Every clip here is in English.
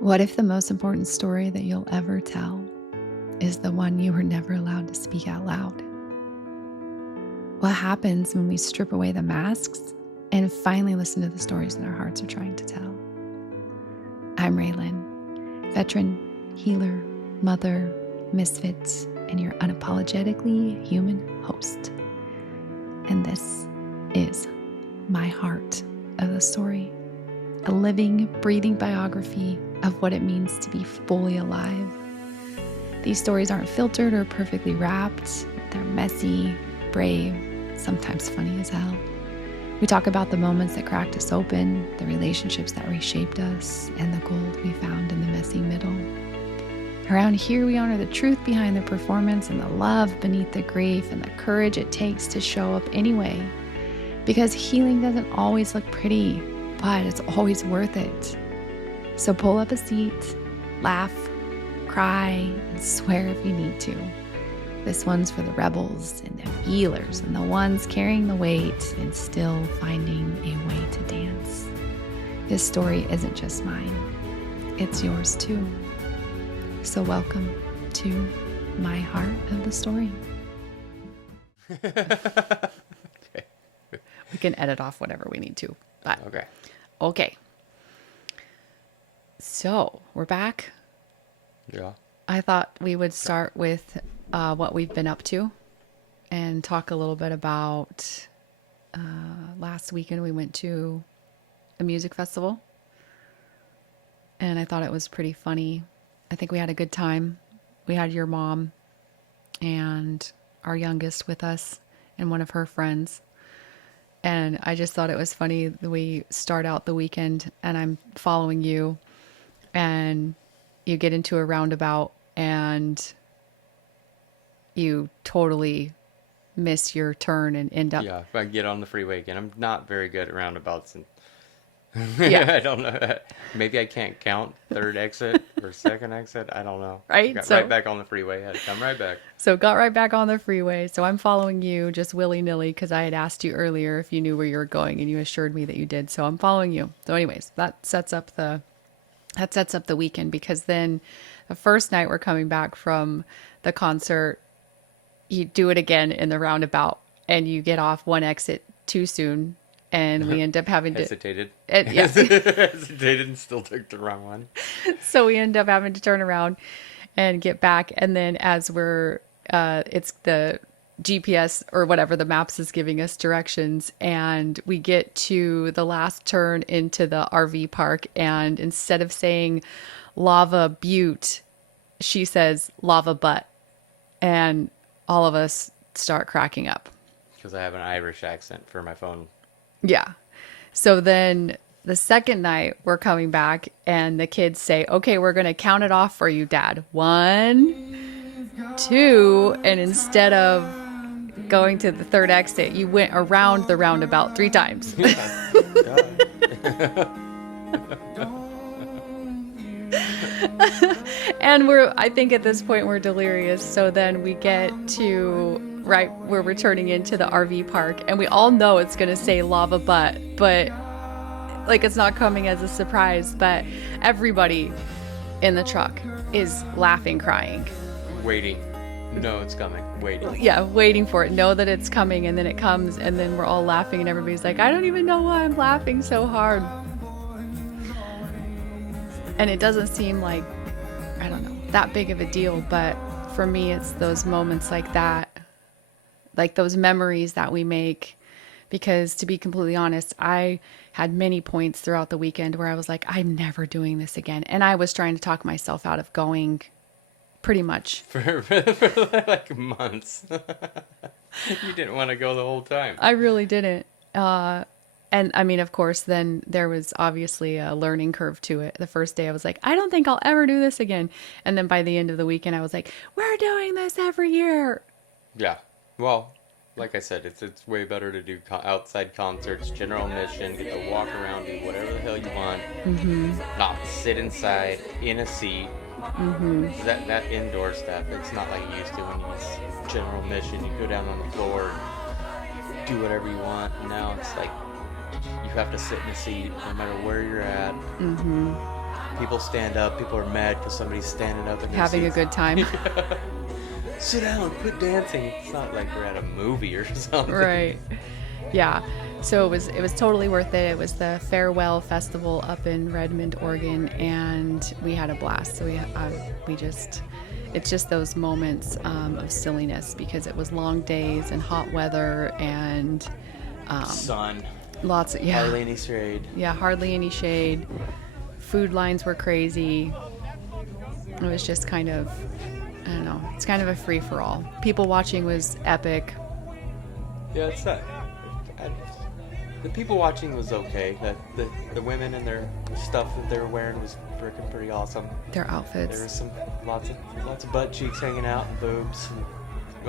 What if the most important story that you'll ever tell is the one you were never allowed to speak out loud? What happens when we strip away the masks and finally listen to the stories that our hearts are trying to tell? I'm Raylan, veteran, healer, mother, misfit, and your unapologetically human host. And this is my heart of the story, a living, breathing biography of what it means to be fully alive. These stories aren't filtered or perfectly wrapped. They're messy, brave, sometimes funny as hell. We talk about the moments that cracked us open, the relationships that reshaped us, and the gold we found in the messy middle. Around here, we honor the truth behind the performance and the love beneath the grief and the courage it takes to show up anyway. Because healing doesn't always look pretty, but it's always worth it. So pull up a seat, laugh, cry, and swear if you need to. This one's for the rebels and the healers and the ones carrying the weight and still finding a way to dance. This story isn't just mine, it's yours too. So welcome to my heart of the story. Okay. We can edit off whatever we need to. But Okay. So we're back. Yeah. I thought we would start with what we've been up to and talk a little bit about last weekend we went to a music festival and I thought it was pretty funny. I think we had a good time. We had your mom and our youngest with us and one of her friends. And I just thought it was funny that we start out the weekend and I'm following you and you get into a roundabout and you totally miss your turn and end up. Yeah, if I get on the freeway again, I'm not very good at roundabouts. And Yeah. I don't know. Maybe I can't count third exit or second exit. I don't know. Right? Got So- right back on the freeway. Had to come right back. So got right back on the freeway. So I'm following you just willy-nilly because I had asked you earlier if you knew where you were going and you assured me that you did. So I'm following you. So anyways, that sets up the weekend because then the first night we're coming back from the concert, you do it again in the roundabout and you get off one exit too soon and we end up having to Hesitated. yeah. Hesitated and still took the wrong one. So we end up having to turn around and get back. And then as we're, it's the GPS or whatever, the maps is giving us directions. And we get to the last turn into the RV park. And instead of saying Lava Butte, she says Lava Butt. And all of us start cracking up. Because I have an Irish accent for my phone. Yeah. So then the second night we're coming back and the kids say, okay, we're going to count it off for you, Dad. 1, 2. And instead of going to the third exit, you went around the roundabout 3 times. And I think at this point we're delirious. So then we get to right where we're turning into the RV park and we all know it's going to say Lava Butt, but like it's not coming as a surprise, but everybody in the truck is laughing, crying. Waiting. No, it's coming. Waiting. Yeah, waiting for it. Know that it's coming and then it comes and then we're all laughing and everybody's like, I don't even know why I'm laughing so hard. And it doesn't seem like, I don't know, that big of a deal, but for me it's those moments like that, like those memories that we make. Because to be completely honest, I had many points throughout the weekend where I was like, I'm never doing this again. And I was trying to talk myself out of going pretty much. For like months. You didn't want to go the whole time. I really didn't. And I mean, of course, then there was obviously a learning curve to it. The first day I was like, I don't think I'll ever do this again. And then by the end of the weekend, I was like, we're doing this every year. Yeah. Well, like I said, it's way better to do outside concerts, general admission, get to walk around, do whatever the hell you want, not sit inside in a seat. That indoor stuff, it's not like you used to when you was general admission. You go down on the floor, do whatever you want. Now it's like you have to sit in a seat no matter where you're at. people stand up. People are mad because somebody's standing up in their Having a seats. good time. Sit down, quit dancing. It's not like we're at a movie or something. Right. Yeah. So it was totally worth it. It was the Farewell Festival up in Redmond, Oregon, and we had a blast. So we just it's just those moments of silliness because it was long days and hot weather and Sun. lots of Hardly any shade. Yeah, hardly any shade. Food lines were crazy. It was just kind of, I don't know, it's kind of a free for all. People watching was epic. Yeah, it's not. The people watching was okay. The women and their stuff that they were wearing was freaking pretty awesome. Their outfits. There was some lots of butt cheeks hanging out and boobs and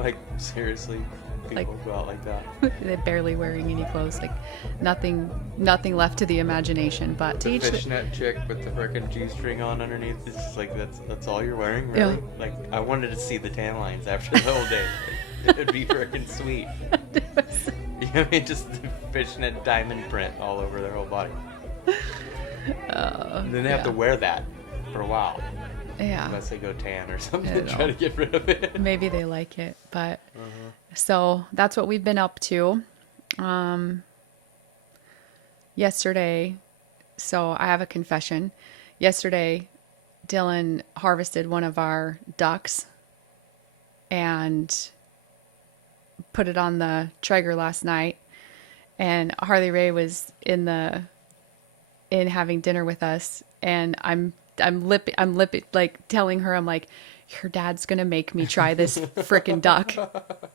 like seriously, people go out like that. They're barely wearing any clothes. Like nothing left to the imagination. But to The each fishnet chick with the freaking G-string on underneath. It's just like that's all you're wearing, really. Yeah. Like I wanted to see the tan lines after the whole day. It'd be freaking sweet. You know what I mean? Just the fishnet diamond print all over their whole body. And then they have to wear that for a while. Yeah. Unless they go tan or something to try to get rid of it. Maybe they like it, but so that's what we've been up to. Yesterday, so I have a confession. Yesterday, Dylan harvested one of our ducks and put it on the Traeger last night, and Harley Ray was in having dinner with us, and I'm like telling her, I'm like, your dad's gonna make me try this frickin' duck.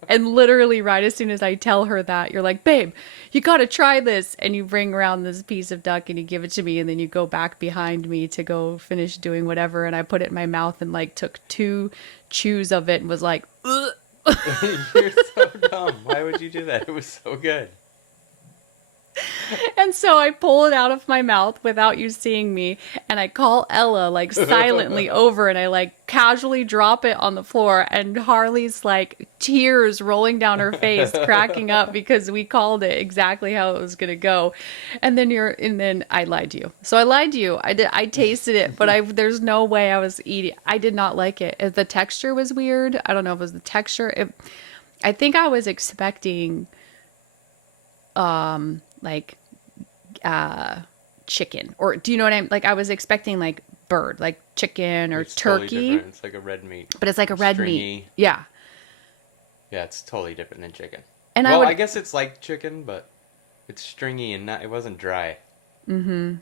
And literally right as soon as I tell her that, you're like, babe, you gotta try this. And you bring around this piece of duck and you give it to me, and then you go back behind me to go finish doing whatever. And I put it in my mouth and like took 2 chews of it and was like, ugh. You're so dumb. Why would you do that? It was so good. And so I pull it out of my mouth without you seeing me, and I call Ella like silently over, and I like casually drop it on the floor, and Harley's like tears rolling down her face, cracking up because we called it exactly how it was gonna go. And then I lied to you. So I lied to you. I tasted it, but there's no way I was eating. I did not like it. The texture was weird. I don't know if it was the texture. I think I was expecting like chicken, or do you know what I'm like? I was expecting like bird, like chicken or It's turkey. Totally different. It's like a red meat. But it's like a red Stringy. meat. Yeah. Yeah, it's totally different than chicken. And I guess it's like chicken, but it's stringy and it wasn't dry. Mm-hmm.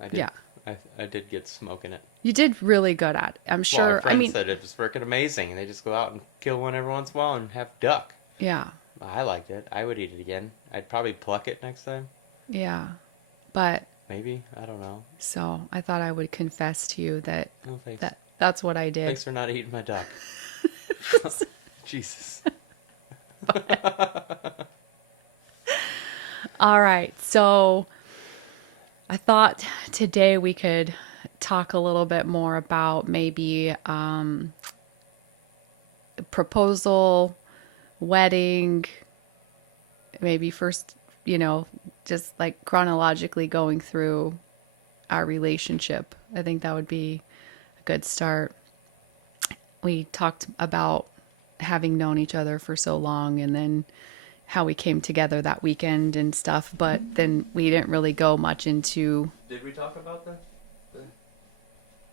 I did get smoke in it. You did really good at it. I'm sure. Well, our friend said it was freaking amazing, and they just go out and kill one every once in a while and have duck. Yeah. I liked it. I would eat it again. I'd probably pluck it next time. Yeah. But maybe, I don't know. So I thought I would confess to you that that's what I did. Thanks for not eating my duck. Jesus. All right. So I thought today we could talk a little bit more about maybe proposal, wedding, maybe first, just like chronologically going through our relationship. I think that would be a good start. We talked about having known each other for so long, and then how we came together that weekend and stuff, but then we didn't really go much into... Did we talk about the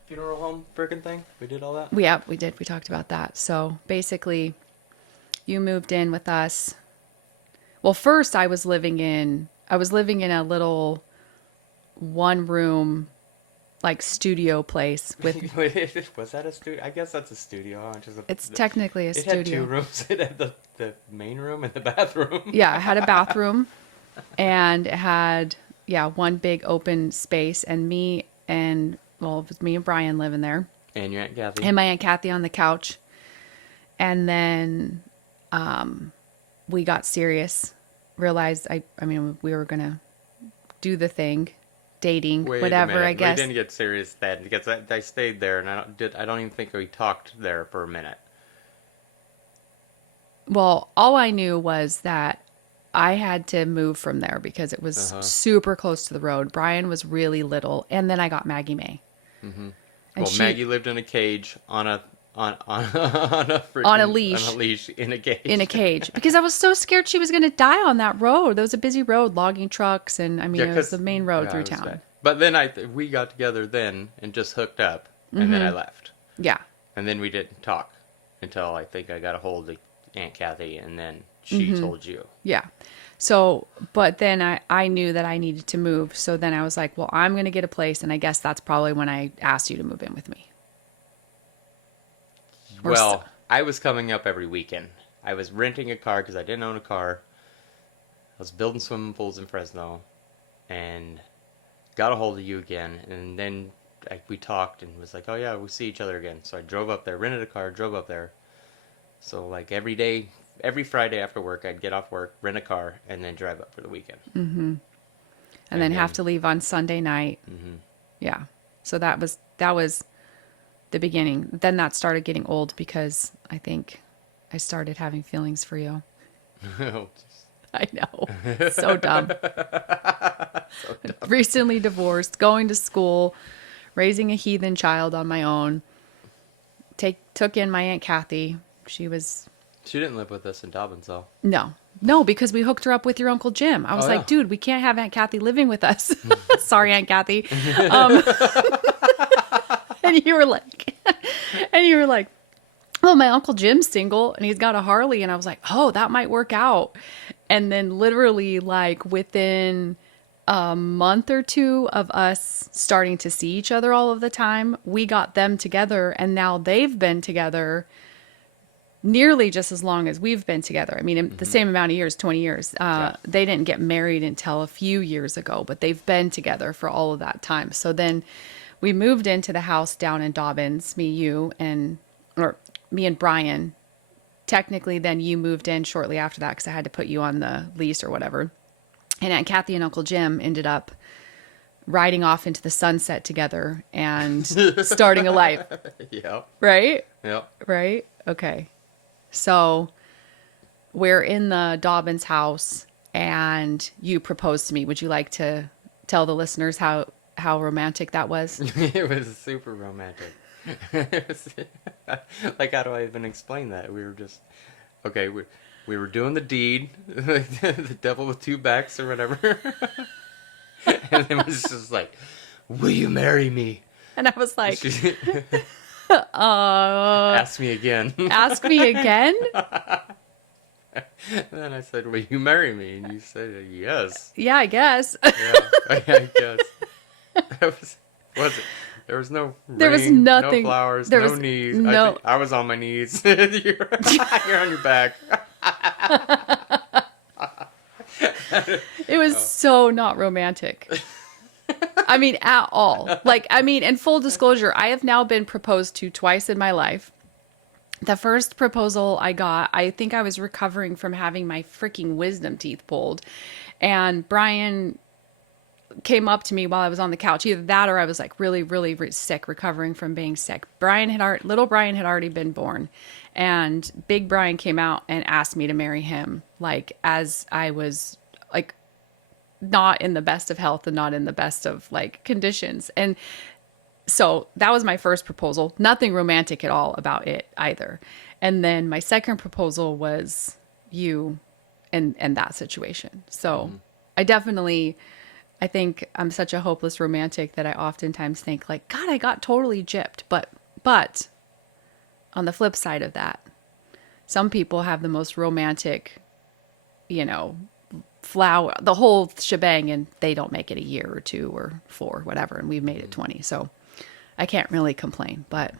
funeral home frickin' thing? We did all that? Yeah, we did. We talked about that. So basically, you moved in with us. Well, first I was living in a little 1-room like studio place with... Wait, was that a studio? I guess that's a studio. It's technically a studio. It had 2 rooms. It had the main room and the bathroom. Yeah, it had a bathroom, and it had, one big open space, and it was me and Brian living there. And your Aunt Kathy. And my Aunt Kathy on the couch. And then we got serious. Realized, we were going to do the thing. Dating, whatever, I guess. We didn't get serious then, because I stayed there, and I don't even think we talked there for a minute. Well, all I knew was that I had to move from there because it was super close to the road. Brian was really little, and then I got Maggie May. Mm-hmm. And Well, Maggie lived in a cage on a on a on a freaking leash. on a leash in a cage. In a cage, because I was so scared she was going to die on that road. That was a busy road, logging trucks, and I mean, Yeah, it was the cause main road yeah, through it was bad. town. But then we got together then and just hooked up, and then I left, Yeah. and then we didn't talk until I think I got a hold of Aunt Kathy, and then she told you. Yeah. So, but then I knew that I needed to move. So then I was like, well, I'm going to get a place. And I guess that's probably when I asked you to move in with me. Or so, Well, I was coming up every weekend. I was renting a car because I didn't own a car. I was building swimming pools in Fresno, and got a hold of you again. And then we talked and was like, oh yeah, we'll see each other again. So I drove up there, rented a car, drove up there. So like every day, every Friday after work, I'd get off work, rent a car, and then drive up for the weekend. and then have to leave on Sunday night. Yeah. So that was the beginning. Then that started getting old because I think I started having feelings for you. Oh, I know. So dumb. Recently divorced, going to school, raising a heathen child on my own. Took in my Aunt Kathy. She didn't live with us in Dobbins, though. No, because we hooked her up with your Uncle Jim. I was like, dude, we can't have Aunt Kathy living with us. Sorry, Aunt Kathy. And you were like, oh, my Uncle Jim's single and he's got a Harley. And I was like, oh, that might work out. And then literally like within a month or two of us starting to see each other all of the time, we got them together, and now they've been together nearly just as long as we've been together. I mean, the same amount of years, 20 years. They didn't get married until a few years ago, but they've been together for all of that time. So then we moved into the house down in Dobbins, or me and Brian. Technically, then you moved in shortly after that because I had to put you on the lease or whatever. And Aunt Kathy and Uncle Jim ended up riding off into the sunset together and starting a life. Yeah. Right? Yeah. Right? Okay. So we're in the Dobbins house and you proposed to me. Would you like to tell the listeners how romantic that was? It was super romantic. Like, how do I even explain that? We were just, okay, we were doing the deed, the devil with two backs or whatever. And it was just like, will you marry me? And I was like, ask me again. Ask me again? And then I said, will you marry me? And you said, yes. Yeah, I guess. Yeah, I guess. Was it? There was no ring, there was nothing. No flowers, there no was knees. No. I was on my knees. You're on your back. It was so not romantic. I mean, at all. Like, I mean, in full disclosure, I have now been proposed to twice in my life. The first proposal I got, I think I was recovering from having my freaking wisdom teeth pulled. And Brian came up to me while I was on the couch. Either that or I was like really, really sick, recovering from being sick. Little Brian had already been born. And big Brian came out and asked me to marry him. Like, as I was like not in the best of health and not in the best of like conditions. And so that was my first proposal. Nothing romantic at all about it either. And then my second proposal was you and that situation. So I think I'm such a hopeless romantic that I oftentimes think like, God, I got totally gypped. But on the flip side of that, some people have the most romantic, flower, the whole shebang, and they don't make it a year or 2 or 4, whatever. And we've made it 20. So I can't really complain, but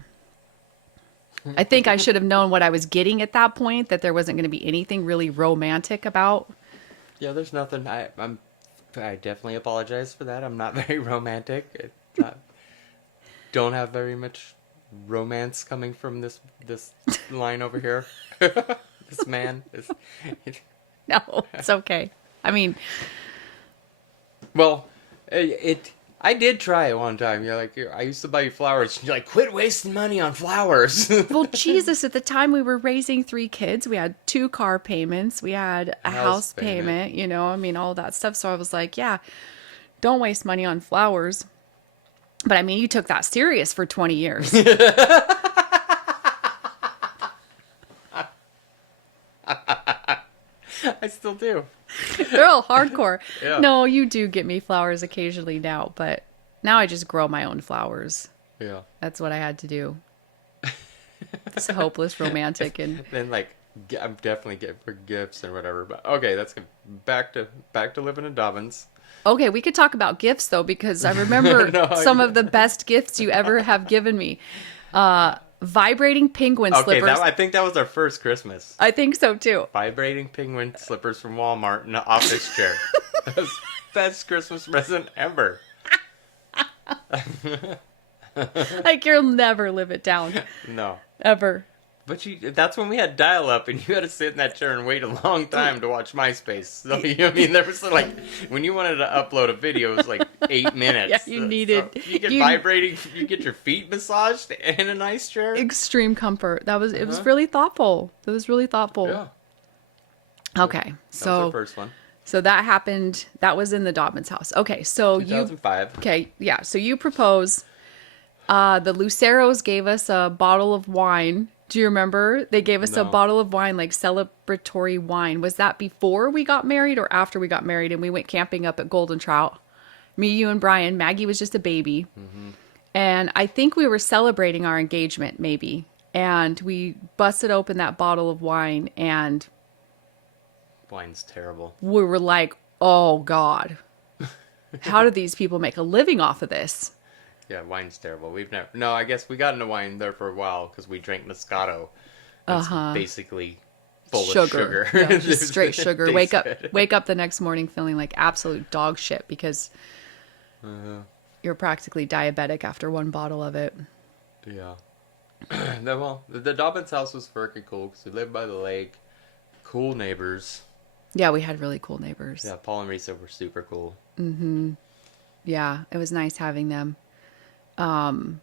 I think I should have known what I was getting at that point, that there wasn't going to be anything really romantic about. Yeah, there's nothing. I definitely apologize for that. I'm not very romantic. Don't have very much romance coming from this line over here. This man is. No, it's okay. I mean, well, I did try it one time. You're like, I used to buy you flowers. You're like, quit wasting money on flowers. Well, Jesus, at the time we were raising 3 kids. We had 2 car payments. We had a house payment, all that stuff. So I was like, yeah, don't waste money on flowers. But I mean, you took that serious for 20 years. I still do. They're all hardcore. Yeah. No, you do get me flowers occasionally now, but now I just grow my own flowers. Yeah. That's what I had to do. It's hopeless romantic and Then like I'm definitely getting for gifts and whatever. But okay, that's good. Back to living in Dobbins. okay, we could talk about gifts though, because I remember some of the best gifts you ever have given me. Vibrating penguin Okay, slippers. I think that was our first Christmas. I think so too. Vibrating penguin slippers from Walmart in an office chair. That was best Christmas present ever. Like you'll never live it down. No. Ever. But that's when we had dial-up, and you had to sit in that chair and wait a long time to watch MySpace. So, you know what I mean? There was like, when you wanted to upload a video, it was like 8 minutes. Yeah, you needed... So you get vibrating, you get your feet massaged in a nice chair. Extreme comfort. It was really thoughtful. It was really thoughtful. Yeah. Okay, That was so... our first one. So that happened, that was in the Dobbins house. Okay, so 2005. Okay, yeah, so you propose. The Luceros gave us a bottle of wine. Do you remember? They gave us a No. bottle of wine, like celebratory wine. Was that before we got married or after we got married and we went camping up at Golden Trout? Me, you, and Brian. Maggie was just a baby. Mm-hmm. And I think we were celebrating our engagement, maybe. And we busted open that bottle of wine and Wine's terrible. we were like, oh, God. How do these people make a living off of this? Yeah, wine's terrible. We've never... No, I guess we got into wine there for a while because we drank Moscato. It's basically full of sugar. Yeah, just straight sugar. Tastes Wake up the next morning feeling like absolute dog shit because you're practically diabetic after one bottle of it. Yeah. The Dobbins house was freaking cool because we lived by the lake. Cool neighbors. Yeah, we had really cool neighbors. Yeah, Paul and Risa were super cool. Yeah, it was nice having them. And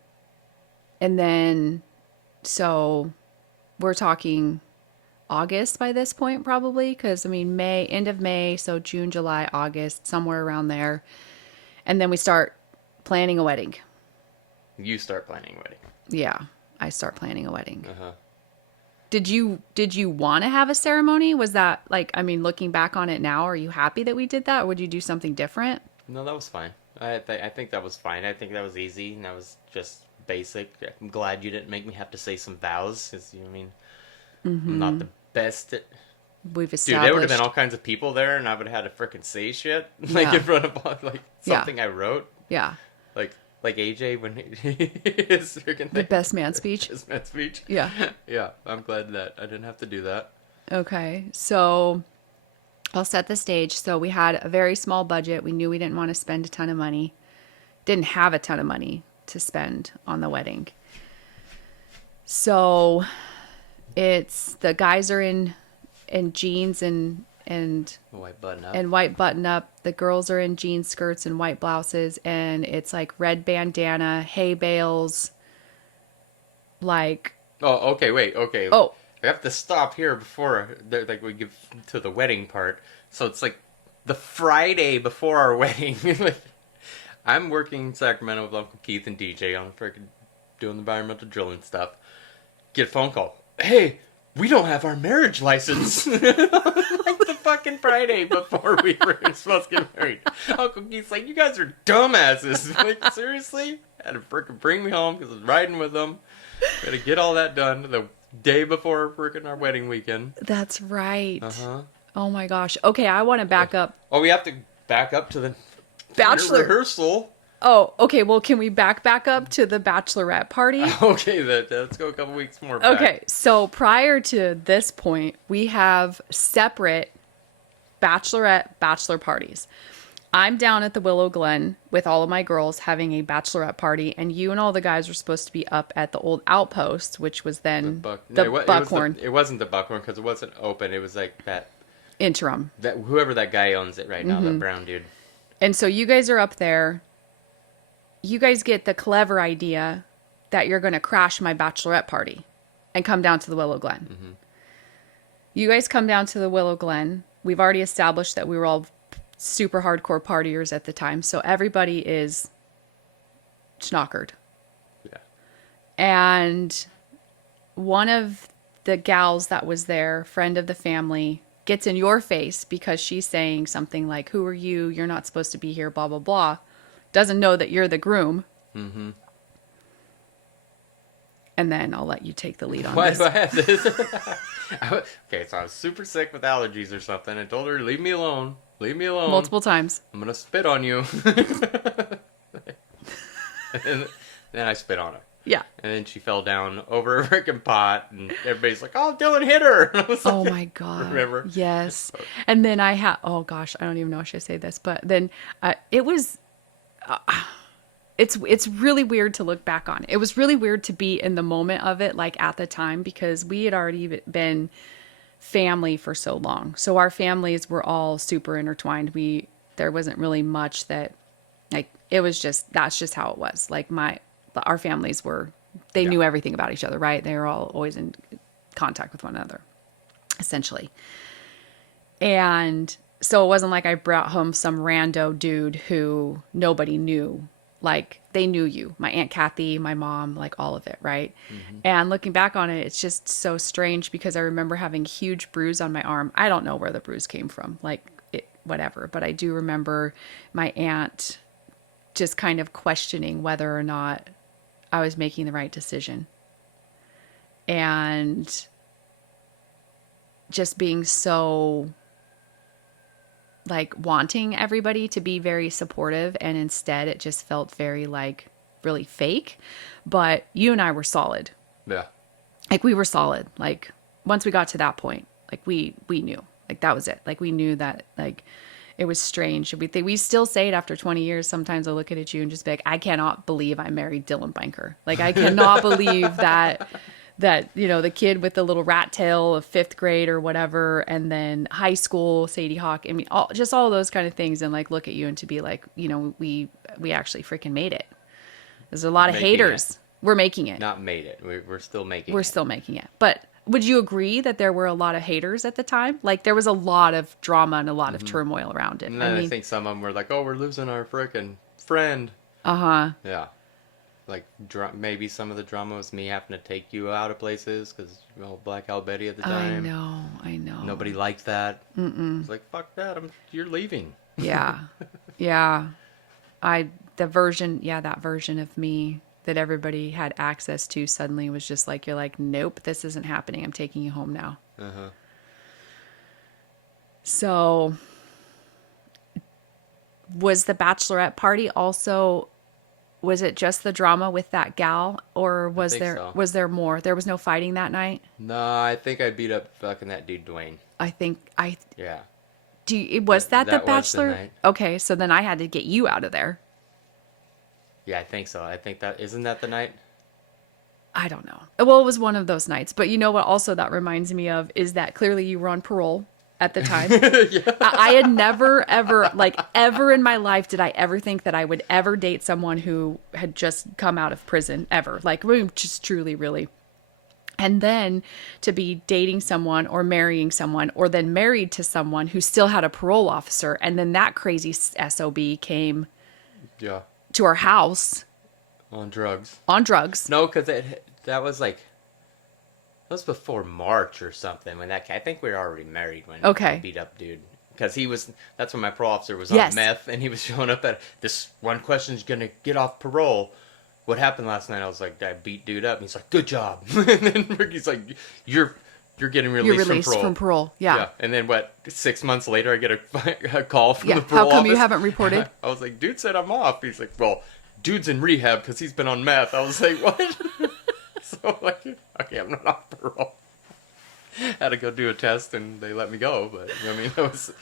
then, so we're talking August by this point, probably. Because, I mean, end of May, so June, July, August, somewhere around there. And then we start planning a wedding. You start planning a wedding. Yeah, I start planning a wedding. Uh-huh. Did you want to have a ceremony? Was that like, I mean, looking back on it now, are you happy that we did that? Or would you do something different? No, that was fine. I think that was fine. I think that was easy, and that was just basic. I'm glad you didn't make me have to say some vows, because, you know what I mean? I'm not the best at... We've Dude, established... there would have been all kinds of people there, and I would have had to frickin' say shit, like, Yeah. in front of, like, something I wrote. Yeah. Like AJ when his freaking The best man speech. His man speech. Yeah. Yeah, I'm glad that I didn't have to do that. Okay. So I'll set the stage. So we had a very small budget. We knew we didn't want to spend a ton of money. Didn't have a ton of money to spend on the wedding. So it's the guys are in jeans and White button up. and white button up. The girls are in jean skirts and white blouses, and it's like red bandana, hay bales, like... Oh, okay, wait, okay. Oh. We have to stop here before like we get to the wedding part. So it's like the Friday before our wedding. I'm working in Sacramento with Uncle Keith and DJ on freaking doing the environmental drilling stuff. Get a phone call. Hey, we don't have our marriage license. Like the fucking Friday before we were supposed to get married. Uncle Keith's like, you guys are dumbasses. Like, seriously? Had to freaking bring me home because I was riding with them. Got to get all that done the day before freaking our wedding weekend. That's right. Uh-huh. Oh my gosh. Okay, I want to back up. Oh, we have to back up to the Bachelor rehearsal. Oh, okay. Well, can we back up to the bachelorette party? Okay, let's go a couple weeks more back. Okay, so prior to this point, we have separate bachelor parties. I'm down at the Willow Glen with all of my girls having a bachelorette party, and you and all the guys were supposed to be up at the old outpost, which was then the Buckhorn. It wasn't the Buckhorn because it wasn't open. It was like that interim. That whoever that guy owns it right now, that brown dude. And so you guys are up there. You guys get the clever idea that you're going to crash my bachelorette party and come down to the Willow Glen. Mm-hmm. You guys come down to the Willow Glen. We've already established that we were all super hardcore partiers at the time. So everybody is schnockered. Yeah. And one of the gals that was there, friend of the family, gets in your face because she's saying something like, "Who are you? You're not supposed to be here, blah, blah, blah." Doesn't know that you're the groom. Mm-hmm. And then I'll let you take the lead on Why this. do I have this? Okay, so I was super sick with allergies or something. I told her, leave me alone. Leave me alone. Multiple times. I'm going to spit on you. And then I spit on her. Yeah. And then she fell down over a freaking pot, and everybody's like, "Oh, Dylan hit her!" And I was Oh like, my God. Remember? Yes. And then I had, oh gosh, I don't even know if I should say this, but then it was, it's really weird to look back on. It was really weird to be in the moment of it, like at the time, because we had already been family for so long. So our families were all super intertwined. There wasn't really much that, like, it was just, that's just how it was. Like our families they knew everything about each other, right? They were all always in contact with one another, essentially. And so it wasn't like I brought home some rando dude who nobody knew. Like, they knew you, my Aunt Kathy, my mom, like all of it, right? Mm-hmm. And looking back on it, it's just so strange because I remember having a huge bruise on my arm. I don't know where the bruise came from, whatever. But I do remember my aunt just kind of questioning whether or not I was making the right decision. And just being so, like, wanting everybody to be very supportive, and instead it just felt very, like, really fake. But you and I were solid. Yeah. Like, we were solid. Like, once we got to that point, like, we knew. Like, that was it. Like, we knew that, like, it was strange. We still say it after 20 years. Sometimes I look at you and just be like, I cannot believe I married Dylan Banker. Like, I cannot believe that, the kid with the little rat tail of 5th grade or whatever, and then high school, Sadie Hawk. I mean, all those kind of things. And, like, look at you and to be like, we actually freaking made it. There's a lot of haters. We're making it. Not made it. We're still making it. We're still making it. But would you agree that there were a lot of haters at the time? Like, there was a lot of drama and a lot of turmoil around it. And then I think some of them were like, "Oh, we're losing our frickin' friend." Uh-huh. Yeah. Like, maybe some of the drama was me having to take you out of places because, Black Al Betty at the time. I know. Nobody liked that. It's like, fuck that. You're leaving. Yeah. Yeah. That version of me that everybody had access to suddenly was just like, you're like, nope, this isn't happening. I'm taking you home now. Uh-huh. So was the bachelorette party also, was it just the drama with that gal, or was there more? There was no fighting that night? No, I think I beat up fucking that dude Dwayne. Yeah. Was that the that was the bachelor? night. Okay, so then I had to get you out of there. Yeah, I think so. I think isn't that the night? I don't know. Well, it was one of those nights. But you know what also that reminds me of is that clearly you were on parole at the time. Yeah. I had never, ever, like, ever in my life did I ever think that I would ever date someone who had just come out of prison, ever. Like, just truly, really. And then to be dating someone or marrying someone or then married to someone who still had a parole officer. And then that crazy SOB came to our house. On drugs. No, because that was like, that was before March or something. I think we were already married when I beat up dude. Because that's when my parole officer was on meth, and he was showing up at, this one question's going to get off parole. What happened last night? I was like, I beat dude up. And he's like, good job. And then Ricky's like, you're getting released from parole. Yeah. And then 6 months later, I get a call from the parole How come office. you haven't reported? I was like, dude said I'm off. He's like, well, dude's in rehab because he's been on meth. I was like, what? So, like, okay, I'm not off parole. Had to go do a test, and they let me go. But, I mean, that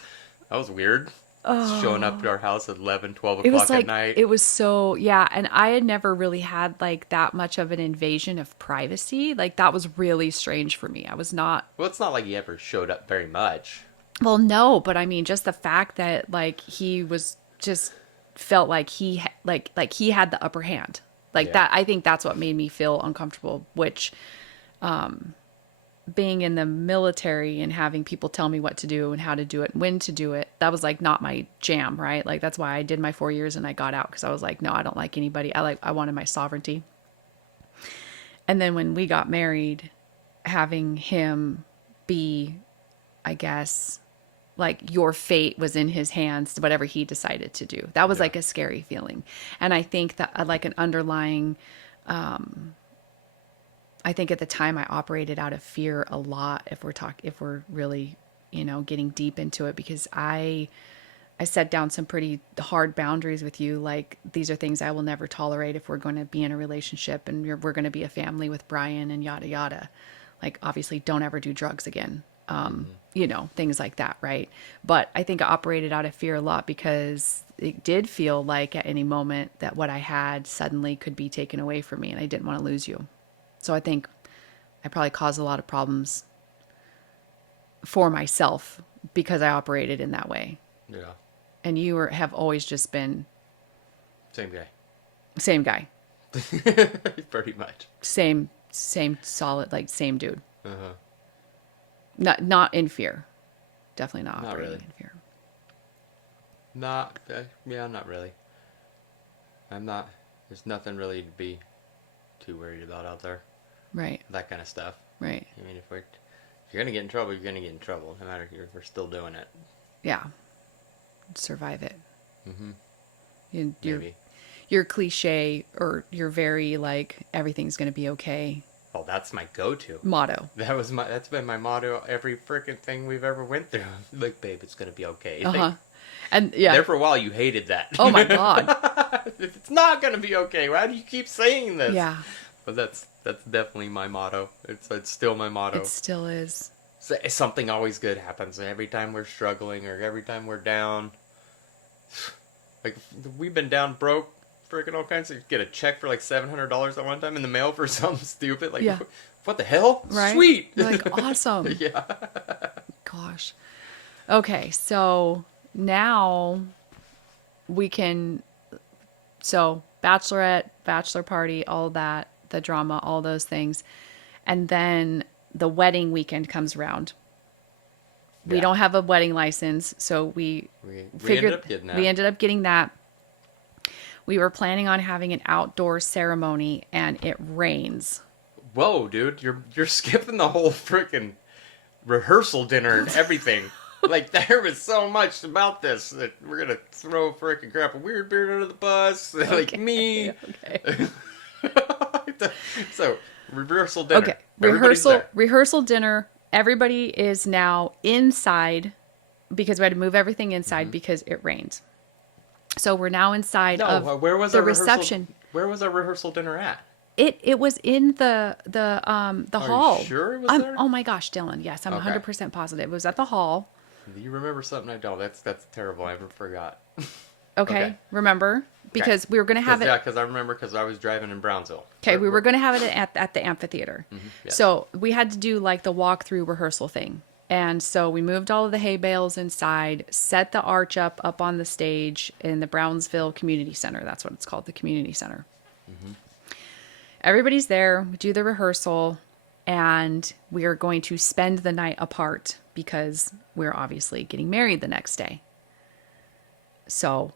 was weird. Showing up to our house at 11, 12 o'clock at night. It was so, and I had never really had, like, that much of an invasion of privacy. Like, that was really strange for me. I was not... Well, it's not like he ever showed up very much. Well, no, but I mean, just the fact that, like, he was just felt like he had the upper hand. Like, that, I think that's what made me feel uncomfortable, which being in the military and having people tell me what to do and how to do it and when to do it, that was like not my jam, right? Like that's why I did my 4 years and I got out, because I was like, no, I don't like anybody. I wanted my sovereignty. And then when we got married, having him be, I guess, like your fate was in his hands, whatever he decided to do. That was like a scary feeling. And I think that like an underlying, I think at the time I operated out of fear a lot, if we're really, getting deep into it, because I set down some pretty hard boundaries with you. Like, these are things I will never tolerate if we're going to be in a relationship and we're going to be a family with Brian and yada, yada. Like, obviously don't ever do drugs again. Things like that. Right. But I think I operated out of fear a lot, because it did feel like at any moment that what I had suddenly could be taken away from me, and I didn't want to lose you. So I think I probably caused a lot of problems for myself because I operated in that way. Yeah. And have always just been Same guy. Same guy. Pretty much. Same solid, like same dude. Uh-huh. Not in fear. Definitely not operating really. in fear. Not really. I'm not. There's nothing really to be too worried about out there. Right. That kind of stuff. Right. I mean, if you're gonna get in trouble, you're gonna get in trouble, no matter if we're still doing it. Yeah. Survive it. Mm-hmm. You're cliche, or you're very like, everything's gonna be okay. Oh, that's my go-to motto. That's been my motto every freaking thing we've ever went through. Like, babe, it's gonna be okay. Uh-huh. And yeah. There for a while you hated that. Oh my God. If it's not gonna be okay, why do you keep saying this? Yeah. But that's definitely my motto. It's still my motto. It still is. So, something always good happens every time we're struggling, or every time we're down. Like, we've been down broke, freaking all kinds of. Get a check for like $700 at one time in the mail for something stupid. Like, yeah. What the hell? Right? Sweet. You're like, awesome. Yeah. Gosh. Okay, so now we can. So bachelorette, bachelor party, all that, the drama, all those things, and then the wedding weekend comes around. Yeah. We don't have a wedding license, so we figured we ended up getting that. We were planning on having an outdoor ceremony, and it rains. Whoa, dude, you're skipping the whole freaking rehearsal dinner and everything. Like, there was so much about this that we're gonna throw freaking crap a weird beard under the bus. Okay. Like me. Okay. So, rehearsal dinner. Okay. Rehearsal dinner. Everybody is now inside, because we had to move everything inside because it rained. So we're now inside of where was the reception. Where was our rehearsal dinner at? It was in the hall. Are you sure it was there? Oh my gosh, Dylan. Yes, I'm 100% positive. It was at the hall. You remember something I don't. That's terrible. I forgot. Okay. Remember? Because we were going to have it. Yeah, because I remember, because I was driving in Brownsville. Okay, we were going to have it at the amphitheater. Yes. So we had to do like the walkthrough rehearsal thing. And so we moved all of the hay bales inside, set the arch up on the stage in the Brownsville Community Center. That's what it's called, the Community Center. Mm-hmm. Everybody's there, we do the rehearsal, and we are going to spend the night apart because we're obviously getting married the next day. So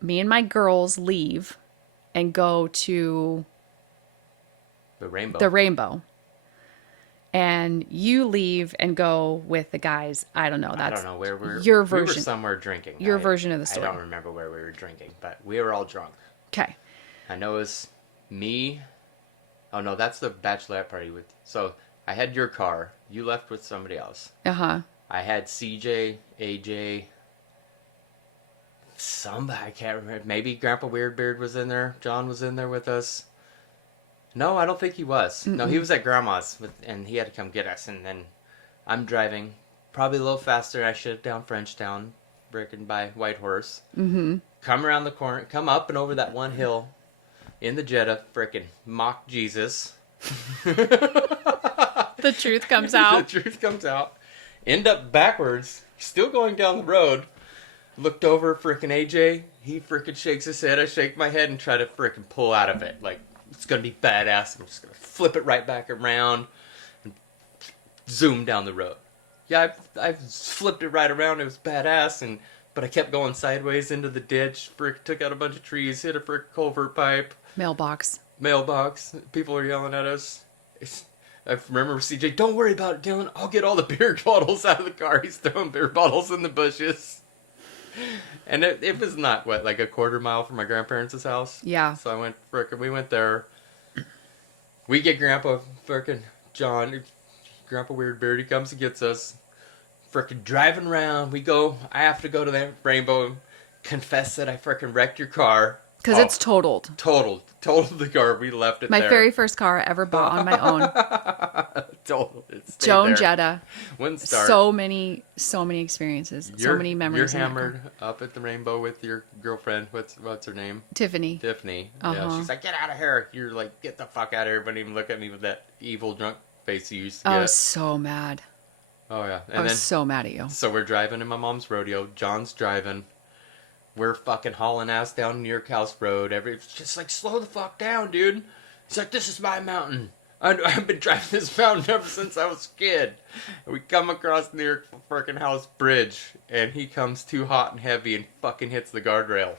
me and my girls leave and go to the Rainbow. And you leave and go with the guys. I don't know. I don't know where your version. We were somewhere drinking. Your version of the story. I don't remember where we were drinking, but we were all drunk. Okay. I know it was me. Oh no, that's the bachelorette party with. So I had your car. You left with somebody else. Uh-huh. I had CJ, AJ. Somebody, I can't remember. Maybe Grandpa Weirdbeard was in there. John was in there with us. No, I don't think he was. Mm-mm. No, he was at Grandma's, and he had to come get us. And then I'm driving, probably a little faster. I should have down Frenchtown, breaking by Whitehorse. Mm-hmm. Come around the corner, come up and over that one hill in the Jetta, frickin' mock Jesus. The truth comes out. The truth comes out. End up backwards, still going down the road. Looked over, frickin' AJ. He frickin' shakes his head. I shake my head and try to frickin' pull out of it. Like, it's gonna be badass. I'm just gonna flip it right back around and zoom down the road. Yeah, I flipped it right around. It was badass, but I kept going sideways into the ditch. Frick, took out a bunch of trees, hit a frick culvert pipe. Mailbox. People are yelling at us. I remember CJ, don't worry about it, Dylan. I'll get all the beer bottles out of the car. He's throwing beer bottles in the bushes. And it was not, like a quarter mile from my grandparents' house? Yeah. So we went there. We get Grandpa frickin' John, Grandpa Weirdbeard, he comes and gets us. Frickin' driving around. I have to go to that Rainbow, confess that I frickin' wrecked your car. Because it's totaled. Totaled the car. We left it my there. My very first car I ever bought on my own. Totaled. Joan Jetta. Wouldn't start. So many experiences. So many memories. You're hammered up at the Rainbow with your girlfriend. What's her name? Tiffany. Yeah, she's like, get out of here. You're like, get the fuck out of here. Wouldn't even look at me with that evil drunk face you used to get. I was so mad. Oh, yeah. I was so mad at you. So we're driving in my mom's rodeo. John's driving. We're fucking hauling ass down New York House Road. It's just like, slow the fuck down, dude. He's like, this is my mountain. I've been driving this mountain ever since I was a kid. And we come across New York fucking House Bridge, and he comes too hot and heavy and fucking hits the guardrail.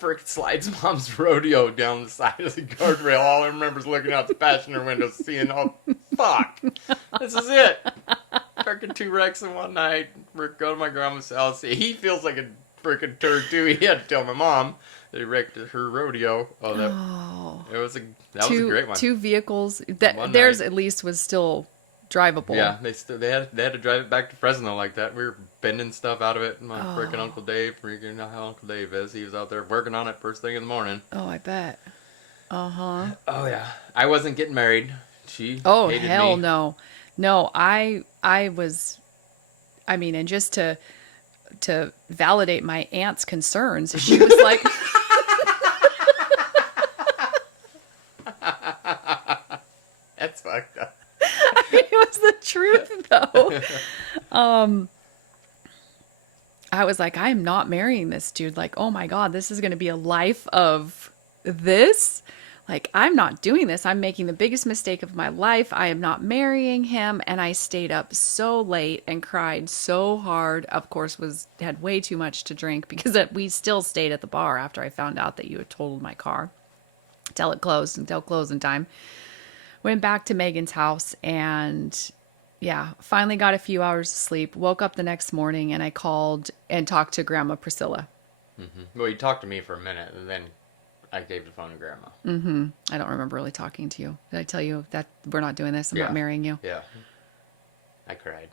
Frick slides mom's rodeo down the side of the guardrail. All I remember is looking out the passenger window, seeing, oh, fuck. This is it. Fucking 2 wrecks in one night. We're going to my grandma's house. He feels like a freaking turd too. He had to tell my mom that he wrecked her rodeo. That was a great one. 2 vehicles. Theirs at least was still drivable. Yeah, they had to drive it back to Fresno like that. We were bending stuff out of it. My freaking Uncle Dave, you know how Uncle Dave is. He was out there working on it first thing in the morning. Oh, I bet. Oh yeah, I wasn't getting married. She hated hell me. No, I was. I mean, and just to validate my aunt's concerns, she was like, that's fucked up. I mean, it was the truth though. I was like, I'm not marrying this dude. Like, oh my God, this is going to be a life of this. Like, I'm not doing this. I'm making the biggest mistake of my life. I am not marrying him. And I stayed up so late and cried so hard. Of course, had way too much to drink because we still stayed at the bar after I found out that you had totaled my car until closing time. Went back to Megan's house and finally got a few hours of sleep. Woke up the next morning and I called and talked to Grandma Priscilla. Mm-hmm. Well, you talked to me for a minute and then I gave the phone to Grandma. Mm-hmm. I don't remember really talking to you. Did I tell you that we're not doing this? I'm not marrying you. Yeah. I cried.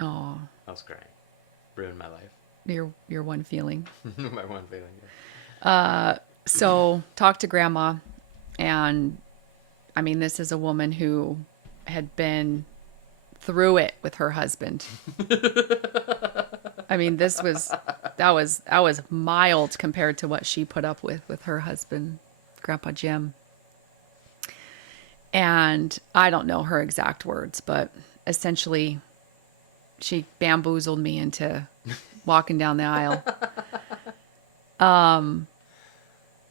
Oh. I was crying. Ruined my life. Your one feeling. My one feeling, yeah. So talked to Grandma, and I mean, this is a woman who had been through it with her husband. I mean, that was mild compared to what she put up with her husband, Grandpa Jim. And I don't know her exact words, but essentially she bamboozled me into walking down the aisle.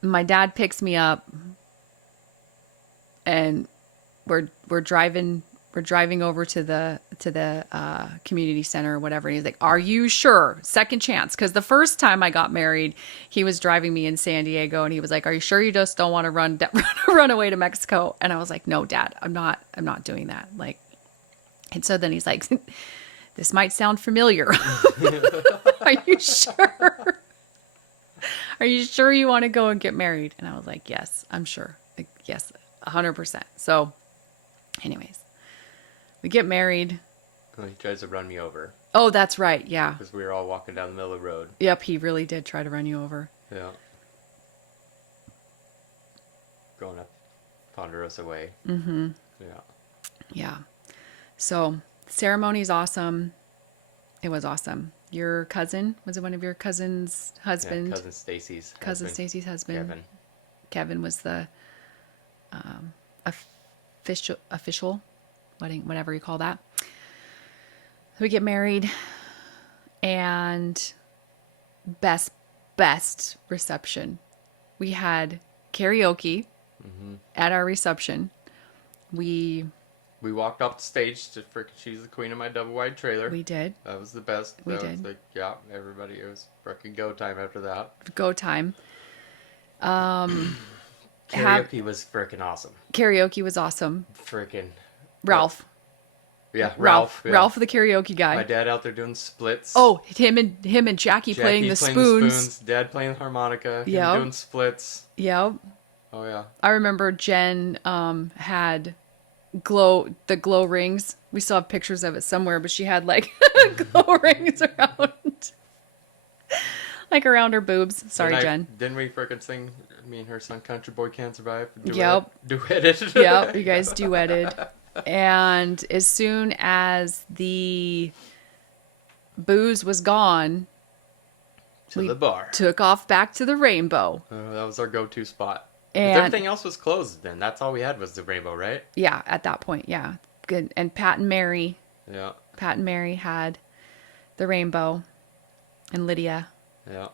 My dad picks me up and we're driving over to the community center or whatever. And he's like, are you sure? Second chance. Because the first time I got married, he was driving me in San Diego and he was like, are you sure you just don't want to run away to Mexico? And I was like, no, Dad, I'm not doing that. Like, and so then he's like, this might sound familiar. Are you sure? Are you sure you want to go and get married? And I was like, yes, I'm sure. Like, yes, 100%. So anyways, we get married. Well, he tries to run me over. Oh, that's right. Yeah. Because we were all walking down the middle of the road. Yep, he really did try to run you over. Yeah. Going up Ponderosa Way. Mm-hmm. Yeah. Yeah. So, ceremony's awesome. It was awesome. Your cousin, was it one of your cousin's husband? Yeah, cousin Stacy's husband. Kevin was the official wedding, whatever you call that. We get married, and best reception. We had karaoke at our reception. We we walked off the stage to frickin' she's the queen of my double wide trailer. We did. That was the best. We that did. Was like, yeah, everybody, it was frickin' go time after that. Go time. Karaoke was frickin' awesome. Karaoke was awesome. Frickin' Ralph. Yeah, Ralph. Yeah. Ralph, the karaoke guy. My dad out there doing splits. Oh, him and Jackie playing the spoons. Dad playing the harmonica. Yeah. Doing splits. Yep. Oh yeah. I remember Jen had the glow rings. We still have pictures of it somewhere, but she had like glow rings around, like around her boobs. Sorry, Jen. Didn't we frickin' sing? Me and her song "Country Boy Can't Survive." Duetted. Yep. You guys duetted. And as soon as the booze was gone, the bar. Took off back to the Rainbow. That was our go-to spot. And everything else was closed then. That's all we had was the Rainbow, right? Yeah, at that point, yeah. Good. And Pat and Mary. Yeah. Pat and Mary had the Rainbow, and Lydia. Yeah.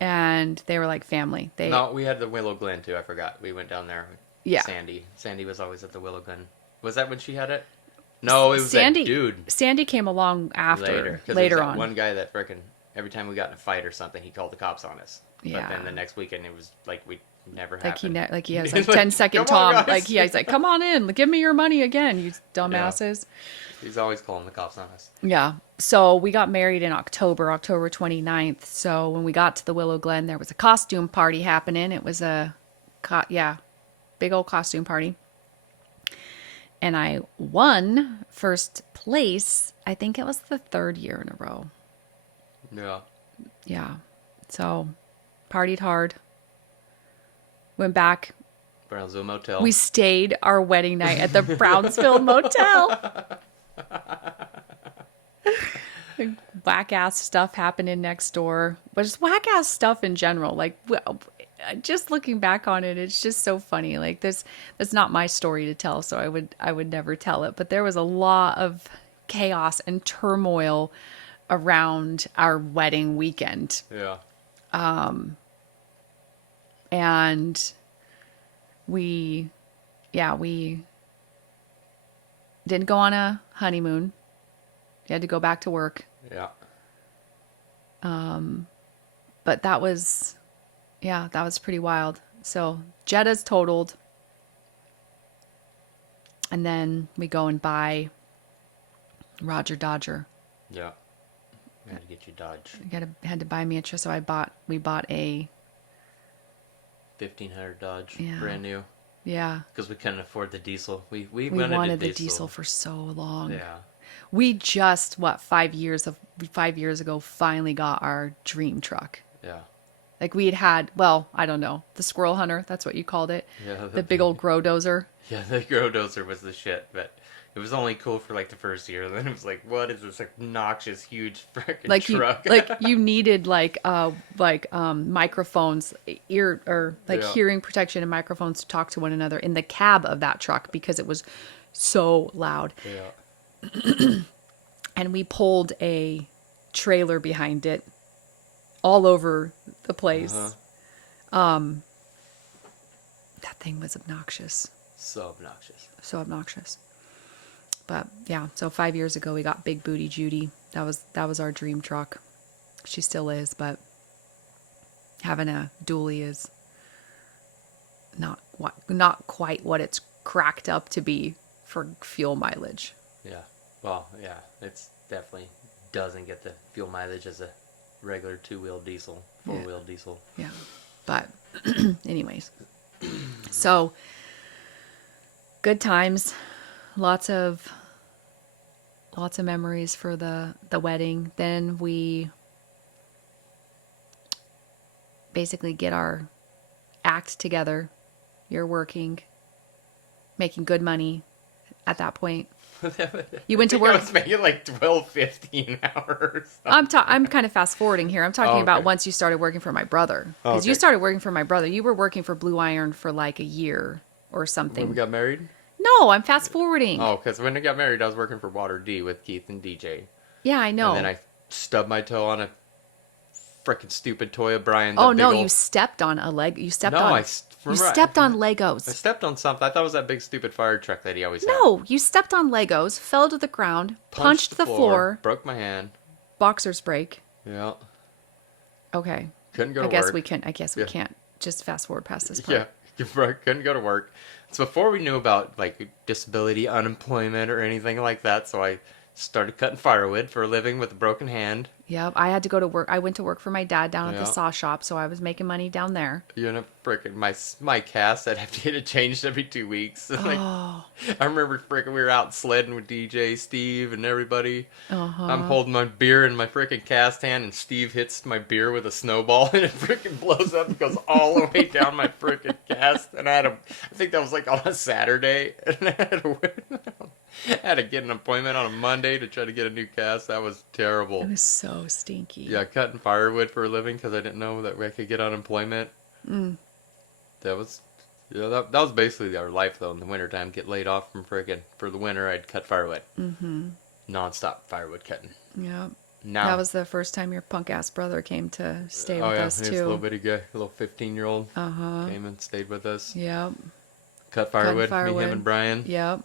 And they were like family. No, we had the Willow Glen too. I forgot. We went down there. Yeah. Sandy was always at the Willow Glen. Was that when she had it? No, it was Sandy. That dude. Sandy came along later on. One guy that frickin' every time we got in a fight or something, he called the cops on us. Yeah. But then the next weekend, it was like we never happened. He has like 10-second Tom. He's like, come on in, give me your money again, you dumbasses. Yeah. He's always calling the cops on us. Yeah. So we got married in October 29th. So when we got to the Willow Glen, there was a costume party happening. It was big old costume party. And I won first place. I think it was the third year in a row. Yeah. Yeah. So, partied hard. Went back. Brownsville Motel. We stayed our wedding night at the Brownsville Motel. Whack ass stuff happening next door. But just whack ass stuff in general. Like, just looking back on it, it's just so funny. Like that's not my story to tell, so I would never tell it. But there was a lot of chaos and turmoil around our wedding weekend. Yeah. And we didn't go on a honeymoon. You had to go back to work. Yeah. But that was pretty wild. So Jettas totaled. And then we go and buy Roger Dodger. Yeah. We had to get you Dodge. Had to buy me a truck. So we bought a 1500 Dodge. Yeah. Brand new. Yeah. Because we couldn't afford the diesel. We wanted the diesel for so long. Yeah. We just 5 years ago finally got our dream truck. Yeah. Like we had, I don't know, the squirrel hunter. That's what you called it. Yeah. The big old grow dozer. Yeah, the grow dozer was the shit, but it was only cool for like the first year. Then it was like, what is this obnoxious, huge freaking truck? You needed microphones, hearing protection and microphones to talk to one another in the cab of that truck because it was so loud. Yeah. And we pulled a trailer behind it all over the place. Uh-huh. That thing was obnoxious. So obnoxious. But yeah, so 5 years ago we got Big Booty Judy. That was our dream truck. She still is, but having a dually is not quite what it's cracked up to be for fuel mileage. Yeah. Well, yeah, it's definitely doesn't get the fuel mileage as a regular four-wheel diesel. Yeah. But anyways. So good times. Lots of memories for the wedding. Then we basically get our act together. You're working, making good money at that point. You went to work. I was making like 12, 15 hours. I'm kind of fast forwarding here. I'm talking about once you started working for my brother. Because you started working for my brother. You were working for Blue Iron for like a year or something. When we got married? No, I'm fast forwarding. Oh, because when I got married, I was working for Water D with Keith and DJ. Yeah, I know. And then I stubbed my toe on a freaking stupid toy of Brian's. Oh, no, you stepped on a leg. You stepped on... No, I You Remember, stepped on I Legos. stepped on something. I thought it was that big stupid fire truck that he always had. No, you stepped on Legos, fell to the ground, punched the floor, broke my hand. boxers break. Yeah. Okay. Couldn't go to I guess work. we can. I guess we Yeah. can't just fast forward past this part. Yeah. Couldn't go to work. It's before we knew about like disability, unemployment, or anything like that. So I started cutting firewood for a living with a broken hand. Yep. I had to go to work. I went to work for my dad down at the Yeah. saw shop, so I was making money down there. You know, frickin' my cast, I'd have to get it changed every 2 weeks. Like, Oh. I remember frickin' we were out sledding with DJ, Steve, and everybody. Uh-huh. I'm holding my beer in my frickin' cast hand, and Steve hits my beer with a snowball, and it frickin' blows up and goes all the way down my frickin' cast. And I think that was like on a Saturday, and I had to get an appointment on a Monday to try to get a new cast. That was terrible. It was so stinky. Yeah, cutting firewood for a living because I didn't know that I could get unemployment. That was, that was basically our life though. In the wintertime, get laid off from friggin' for the winter. I'd cut firewood, nonstop firewood cutting. Yep. Now That was the first time your punk ass brother came to stay with us he was too. a little bitty guy, a little 15-year-old. Uh-huh. Came and stayed with us. Yep. Cut firewood. Me, firewood. him, and Brian. Yep.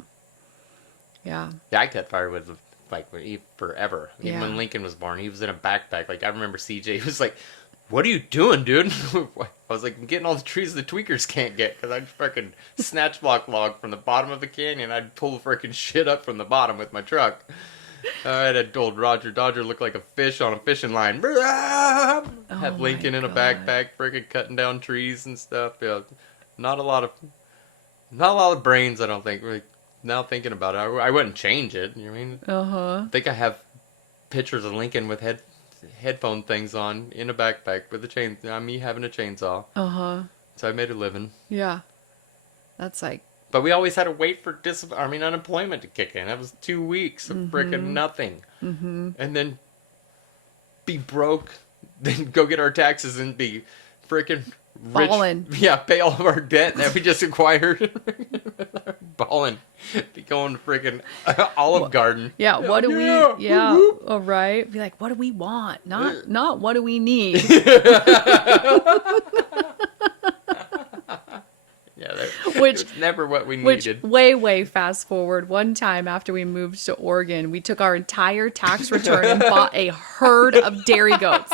Yeah. Yeah, I cut firewood like forever. Even Yeah. when Lincoln was born, he was in a backpack. Like I remember CJ was like, "What are you doing, dude?" I was like, "I'm getting all the trees the tweakers can't get," because I'd freaking snatch block log from the bottom of the canyon. I'd pull freaking shit up from the bottom with my truck. I had told Roger Dodger looked like a fish on a fishing line. Had Lincoln in a backpack, freaking cutting down trees and stuff. Yeah, not a lot of brains. I don't think. Like, now thinking about it, I wouldn't change it. You know what I mean? I think I have pictures of Lincoln with headphone things on in a backpack with a chain. Me having a chainsaw. So I made a living. Yeah. That's like. But we always had to wait for unemployment to kick in. That was 2 weeks of frickin' nothing. And then be broke, then go get our taxes and be frickin' rich. Ballin'. Yeah, pay all of our debt that we just acquired. Ballin'. Be going to frickin' Olive Garden. Yeah, what do we? Yeah, all right. Be like, what do we want? Not what do we need? Yeah, Which it was never what we Which needed. way fast forward. One time after we moved to Oregon, we took our entire tax return and bought a herd of dairy goats.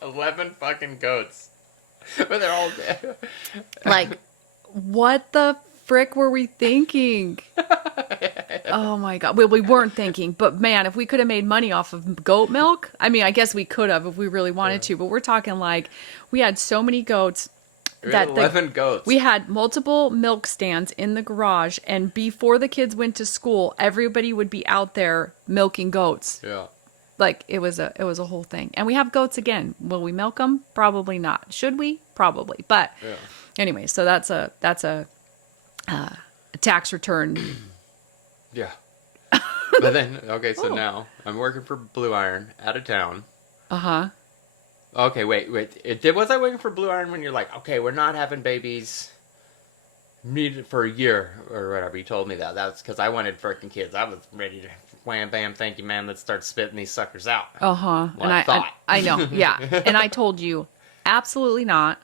11 fucking goats. But they're all dead. Like, what the frick were we thinking? Oh my God. Well, we weren't thinking, but man, if we could have made money off of goat milk, I mean, I guess we could have if we really wanted to, but we're talking like we had so many goats. We had 11 goats. We had multiple milk stands in the garage, and before the kids went to school, everybody would be out there milking goats. Yeah. Like it was a whole thing. And we have goats again. Will we milk them? Probably not. Should we? Probably. But anyway, so that's a tax return. Yeah. But then, okay, so now I'm working for Blue Iron out of town. Okay, wait. Was I waiting for Blue Iron when you're like, okay, we're not having babies needed for a year or whatever? You told me that. That's because I wanted freaking kids. I was ready to wham bam, thank you, man. Let's start spitting these suckers out. Well, And I know, yeah. And I told you, absolutely not.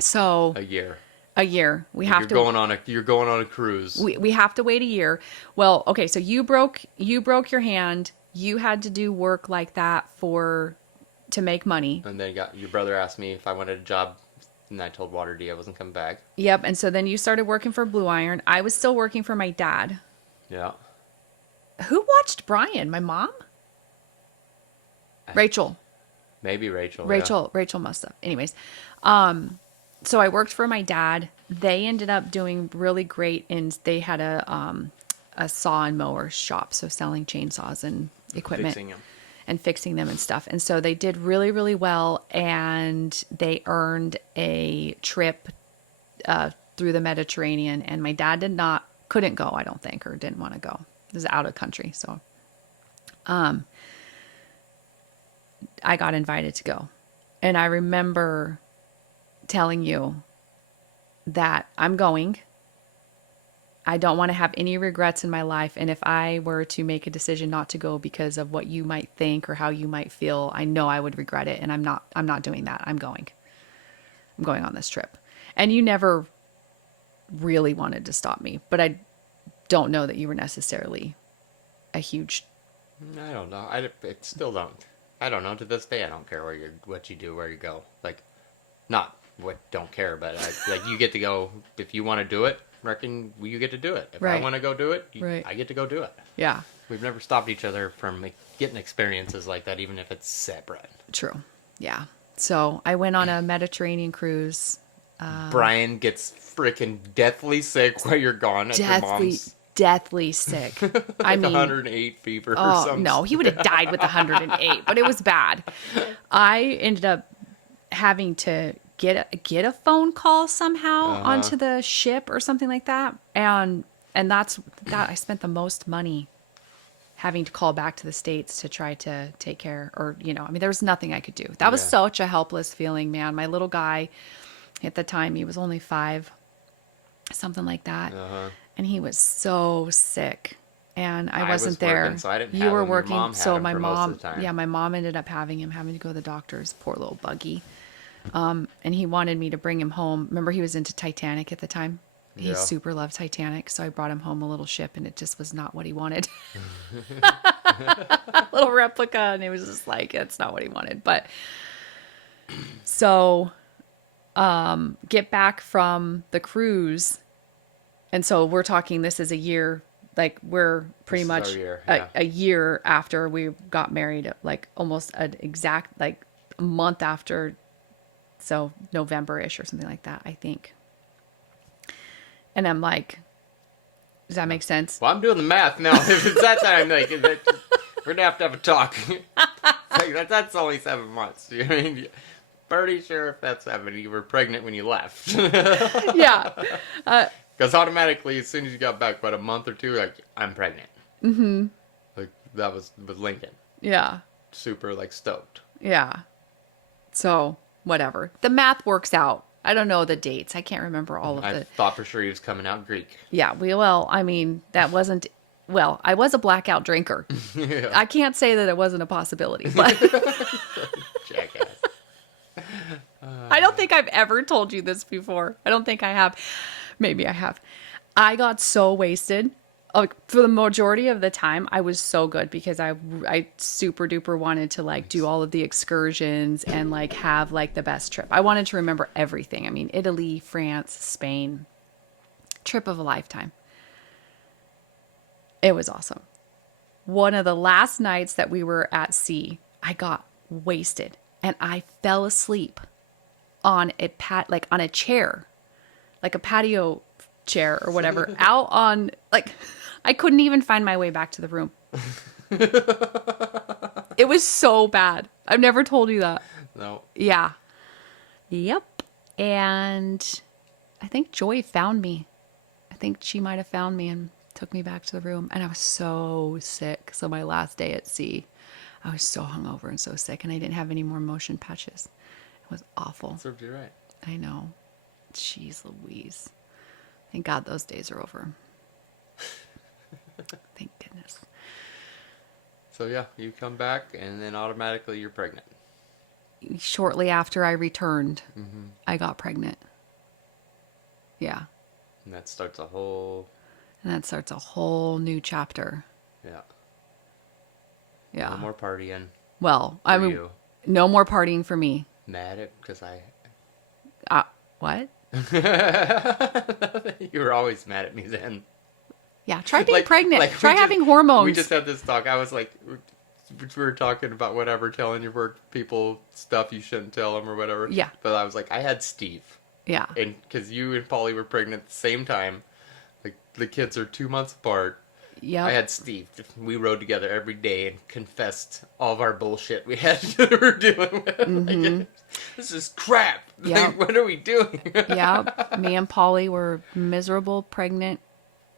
So A year. You're going on a cruise. We have to wait a year. Well, okay, so you broke your hand. You had to do work like that to make money. And then your brother asked me if I wanted a job, and I told Water D I wasn't coming back. Yep, and so then you started working for Blue Iron. I was still working for my dad. Yeah. Who watched Brian? My mom? Rachel. Maybe Rachel. Rachel must have. Anyways, so I worked for my dad. They ended up doing really great, and they had a saw and mower shop, so selling chainsaws and equipment. Fixing them and stuff. And so they did really, really well, and they earned a trip through the Mediterranean, and my dad couldn't go, I don't think, or didn't want to go. It was out of country. So I got invited to go. And I remember telling you that I'm going. I don't want to have any regrets in my life. And if I were to make a decision not to go because of what you might think or how you might feel, I know I would regret it. And I'm not doing that. I'm going. going on this trip. And you never really wanted to stop me, but I don't know that you were necessarily a huge. I don't know. I still don't. I don't know. To this day, I don't care what you do, where you go. Like, not what don't care, but like you get to go if you want to do it. Reckon you get to do it. If I want to go do it, I get to go do it. Yeah. We've never stopped each other from getting experiences like that, even if it's separate. True. Yeah. So I went on a Mediterranean cruise. Brian gets freaking deathly sick while you're gone at your mom's. Deathly sick. I mean, 108 fever or something. No, he would have died with 108, but it was bad. I ended up having to get a phone call somehow onto the ship or something like that, and that's that. I spent the most money having to call back to the States to try to take care, or I mean, there was nothing I could do. That was such a helpless feeling, man. My little guy at the time, he was only 5, something like that. And he was so sick, and I wasn't there. Working, so I didn't you have were him. working, Your mom so had my him for mom, most of the time. yeah, my mom ended up having to go to the doctor's. Poor little buggy. And he wanted me to bring him home. Remember, he was into Titanic at the time. He super loved Titanic, so I brought him home a little ship, and it just was not what he wanted. Little replica, and it was just like, it's not what he wanted. But so, get back from the cruise. And so we're talking, this is a year, like we're pretty much a year after we got married, like almost an exact, like a month after. So November-ish or something like that, I think. And I'm like, does that make sense? Well, I'm doing the math now. If it's that time, like, we're going to have a talk. Like, that's only 7 months. You know what I mean? Pretty sure if that's 7, you were pregnant when you left. Yeah. Because automatically, as soon as you got back, about a month or 2, like, I'm pregnant. Mm-hmm. Like, that was with Lincoln. Yeah. Super, like, stoked. Yeah. So, whatever. The math works out. I don't know the dates. I can't remember all of I thought for sure he was coming out Greek. Yeah. Well, I mean, that wasn't... Well, I was a blackout drinker. Yeah. I can't say that it wasn't a possibility, but... Jackass. I don't think I've ever told you this before. I don't think I have. Maybe I have. I got so wasted. Like, for the majority of the time, I was so good because I super duper wanted to like do all of the excursions and like have like the best trip. I wanted to remember everything. I mean, Italy, France, Spain, trip of a lifetime. It was awesome. One of the last nights that we were at sea, I got wasted and I fell asleep on a chair, like a patio chair or whatever, out on, like, I couldn't even find my way back to the room. It was so bad. I've never told you that. No. Yeah. Yep. And I think Joy found me. I think she might have found me and took me back to the room. And I was so sick. So my last day at sea, I was so hungover and so sick. And I didn't have any more motion patches. It was awful. Served you right. I know. Jeez Louise. Thank God those days are over. Thank goodness. So yeah, you come back and then automatically you're pregnant. Shortly after I returned, I got pregnant. Yeah. And that starts a whole new chapter. Yeah. Yeah. No more partying. Well, I mean, no more partying for me. Mad at because I. What? You were always mad at me then. Yeah, try being pregnant. Try having hormones. We just had this talk. I was like, we were talking about whatever, telling your work people stuff you shouldn't tell them or whatever. Yeah. But I was like, I had Steve. Yeah. And because you and Polly were pregnant at the same time, like the kids are 2 months apart. Yeah. I had Steve. We rode together every day and confessed all of our bullshit we had we were dealing with. Mm-hmm. Like, this is crap. Yep. Like, what are we doing? Yeah. Me and Polly were miserable, pregnant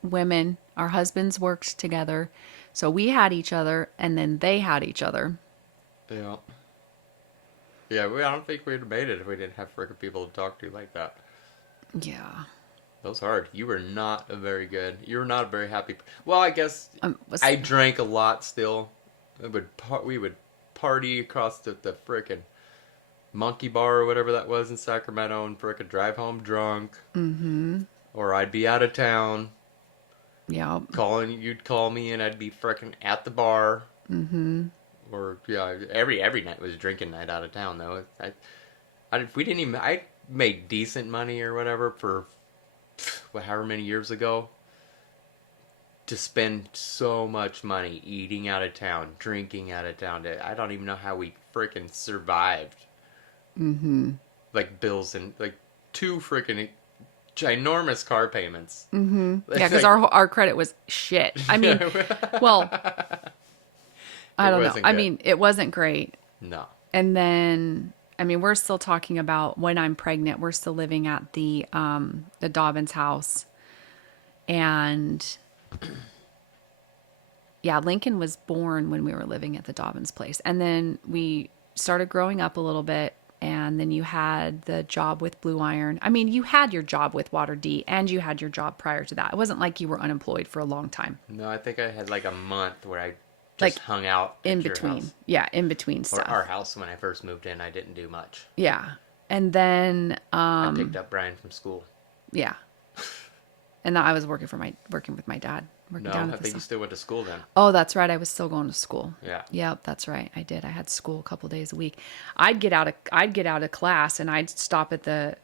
women. Our husbands worked together. So we had each other, and then they had each other. Yeah. Yeah, I don't think we'd have made it if we didn't have freaking people to talk to like that. Yeah. That was hard. You were not a very happy... Well, I guess I drank a lot still. We would party across the frickin'... Monkey Bar or whatever that was in Sacramento and frickin' drive home drunk. Mm-hmm. Or I'd be out of town. Yeah. You'd call me and I'd be frickin' at the bar. Mm-hmm. Or yeah, every night was drinking night out of town though. We didn't even. I made decent money or whatever for however many years ago. To spend so much money eating out of town, drinking out of town. I don't even know how we freaking survived. Mm-hmm. Like bills and like two freaking ginormous car payments. Mm-hmm. Yeah, It's because like, our credit was shit. I mean, well, I don't know. wasn't I good. mean, it wasn't great. No. And then, I mean, we're still talking about when I'm pregnant. We're still living at the Dobbins house, and yeah, Lincoln was born when we were living at the Dobbins place, and then we started growing up a little bit. And then you had the job with Blue Iron. I mean, you had your job with Water D, and you had your job prior to that. It wasn't like you were unemployed for a long time. No, I think I had like a month where I Like just hung out in at your between, house. yeah, in between Or stuff. our house when I first moved in. I didn't do much. Yeah, and then I picked up Brian from school. yeah, and I was working with my dad, working No, down I at the. think you still went to school then. Oh, that's right. I was still going to school. Yeah. Yep, that's right. I did. I had school a couple days a week. I'd get out of class and I'd stop at the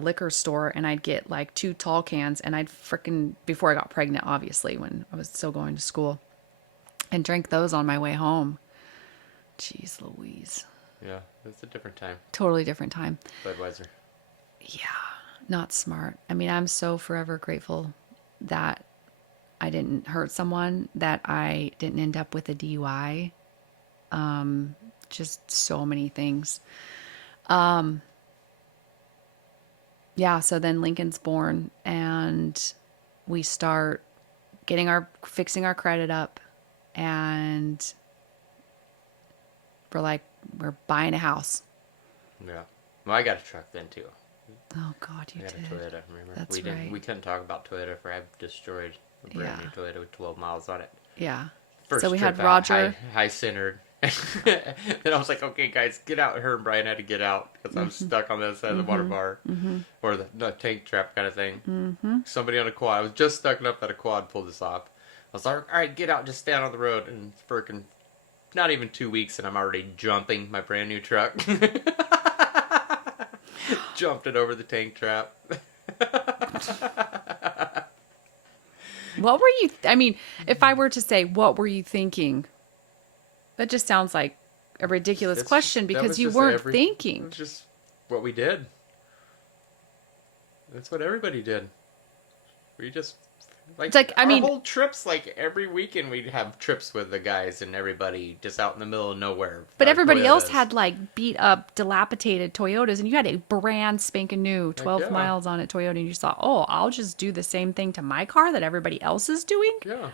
liquor store and I'd get like 2 tall cans and I'd frickin' before I got pregnant, obviously, when I was still going to school, and drink those on my way home. Jeez Louise. Yeah, it's a different time. Totally different time. Budweiser. Yeah, not smart. I mean, I'm so forever grateful that I didn't hurt someone, that I didn't end up with a DUI. Just so many things. Yeah, so then Lincoln's born and we start fixing our credit up, and we're buying a house. Yeah. Well, I got a truck then too. Oh God, you I got did. a Toyota. Remember? That's we didn't. right. We couldn't talk about Toyota for I've destroyed a brand new Toyota with 12 miles on it. Yeah. First So we had trip out, Roger. high centered. Then I was like, okay, guys, get out. Her and Brian had to get out because I'm stuck on the other side of the water bar or the tank trap kind of thing. Somebody on a quad. I was just stuck enough that a quad pulled us off. I was like, all right, get out, just stand on the road. And it's freaking not even 2 weeks, and I'm already jumping my brand new truck. Jumped it over the tank trap. What were you? I mean, if I were to say, what were you thinking? That just sounds like a ridiculous question because you weren't thinking. It's just what we did. That's what everybody did. We just like, It's like, I our mean- whole trips. Like every weekend, we'd have trips with the guys and everybody just out in the middle of nowhere. But Our everybody else Toyotas. had like beat up, dilapidated Toyotas, and you had a brand spanking new 12 yeah. miles on it Toyota, and you just thought, oh, I'll just do the same thing to my car that everybody else is doing. Yeah,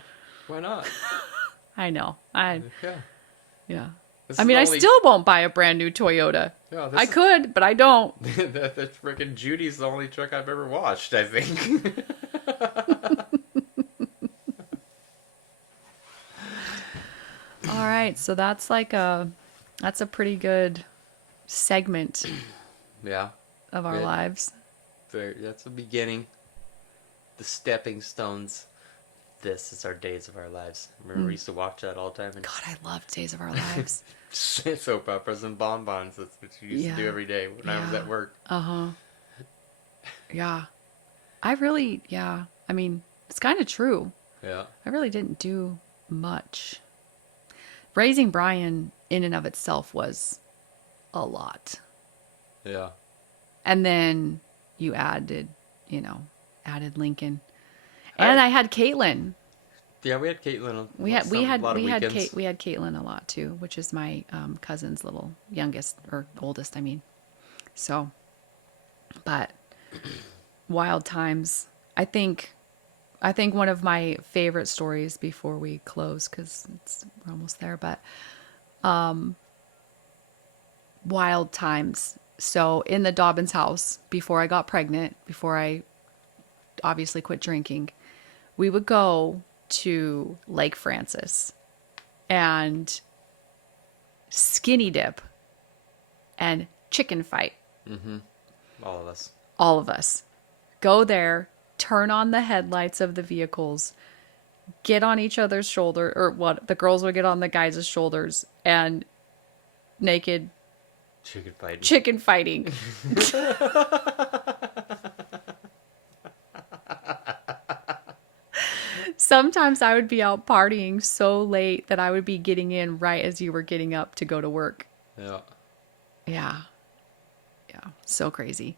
why not? I know. Yeah. Yeah. This I is mean, the I only- still won't buy a brand new Toyota. Yeah, I could, but I don't. that freaking Judy's the only truck I've ever washed. I think. All right, so that's a pretty good segment Yeah. of our Yeah. lives. That's the beginning. The stepping stones. This is our days of our lives. Remember, we used to watch that all the time. And God, I loved Days of Our Lives. soap operas and bonbons. That's what you used to do Yeah. every day when I was Yeah. at work. Yeah. I mean, it's kind of true. Yeah. I really didn't do much. Raising Brian in and of itself was a lot. Yeah. And then you added Lincoln. And I had Caitlin. Yeah, we had Caitlin. We had weekends. Caitlin a lot too, which is my cousin's little youngest or oldest, I mean. So, but wild times. I think one of my favorite stories before we close, because we're almost there, but wild times. So in the Dobbins house, before I got pregnant, before I obviously quit drinking, we would go to Lake Francis and skinny dip and chicken fight. All of us. All of us. Go there, turn on the headlights of the vehicles, get on each other's shoulder, or what? The girls would get on the guys' shoulders, and naked Chicken fighting. chicken fighting. Sometimes I would be out partying so late that I would be getting in right as you were getting up to go to work. Yeah. Yeah. Yeah. So crazy.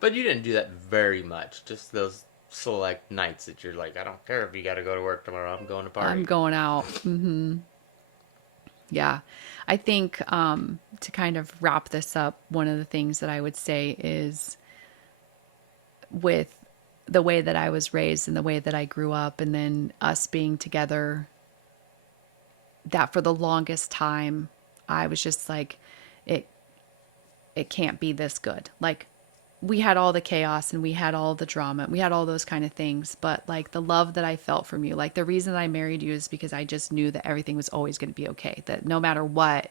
But you didn't do that very much. Just those select nights that you're like, I don't care if you got to go to work tomorrow. I'm going to party. I'm going out. Yeah. I think to kind of wrap this up, one of the things that I would say is with the way that I was raised and the way that I grew up, and then us being together, that for the longest time, I was just like, it can't be this good. Like, we had all the chaos and we had all the drama. We had all those kind of things. But like the love that I felt from you, like the reason that I married you is because I just knew that everything was always going to be okay. That no matter what,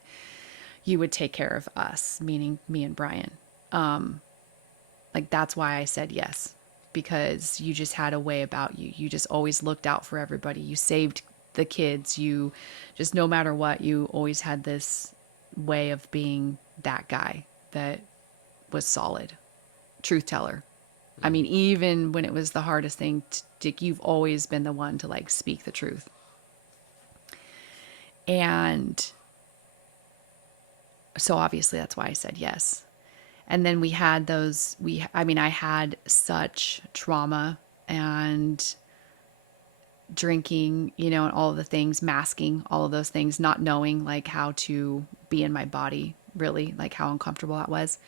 you would take care of us, meaning me and Brian. Like that's why I said yes, because you just had a way about you. You just always looked out for everybody. You saved the kids. You just, no matter what, you always had this way of being that guy that was solid. Truth teller. I mean, even when it was the hardest thing, you've always been the one to like speak the truth. And so obviously that's why I said yes. And then we had those, I had such trauma and drinking, and all of the things, masking, all of those things, not knowing like how to be in my body, really, like how uncomfortable that was.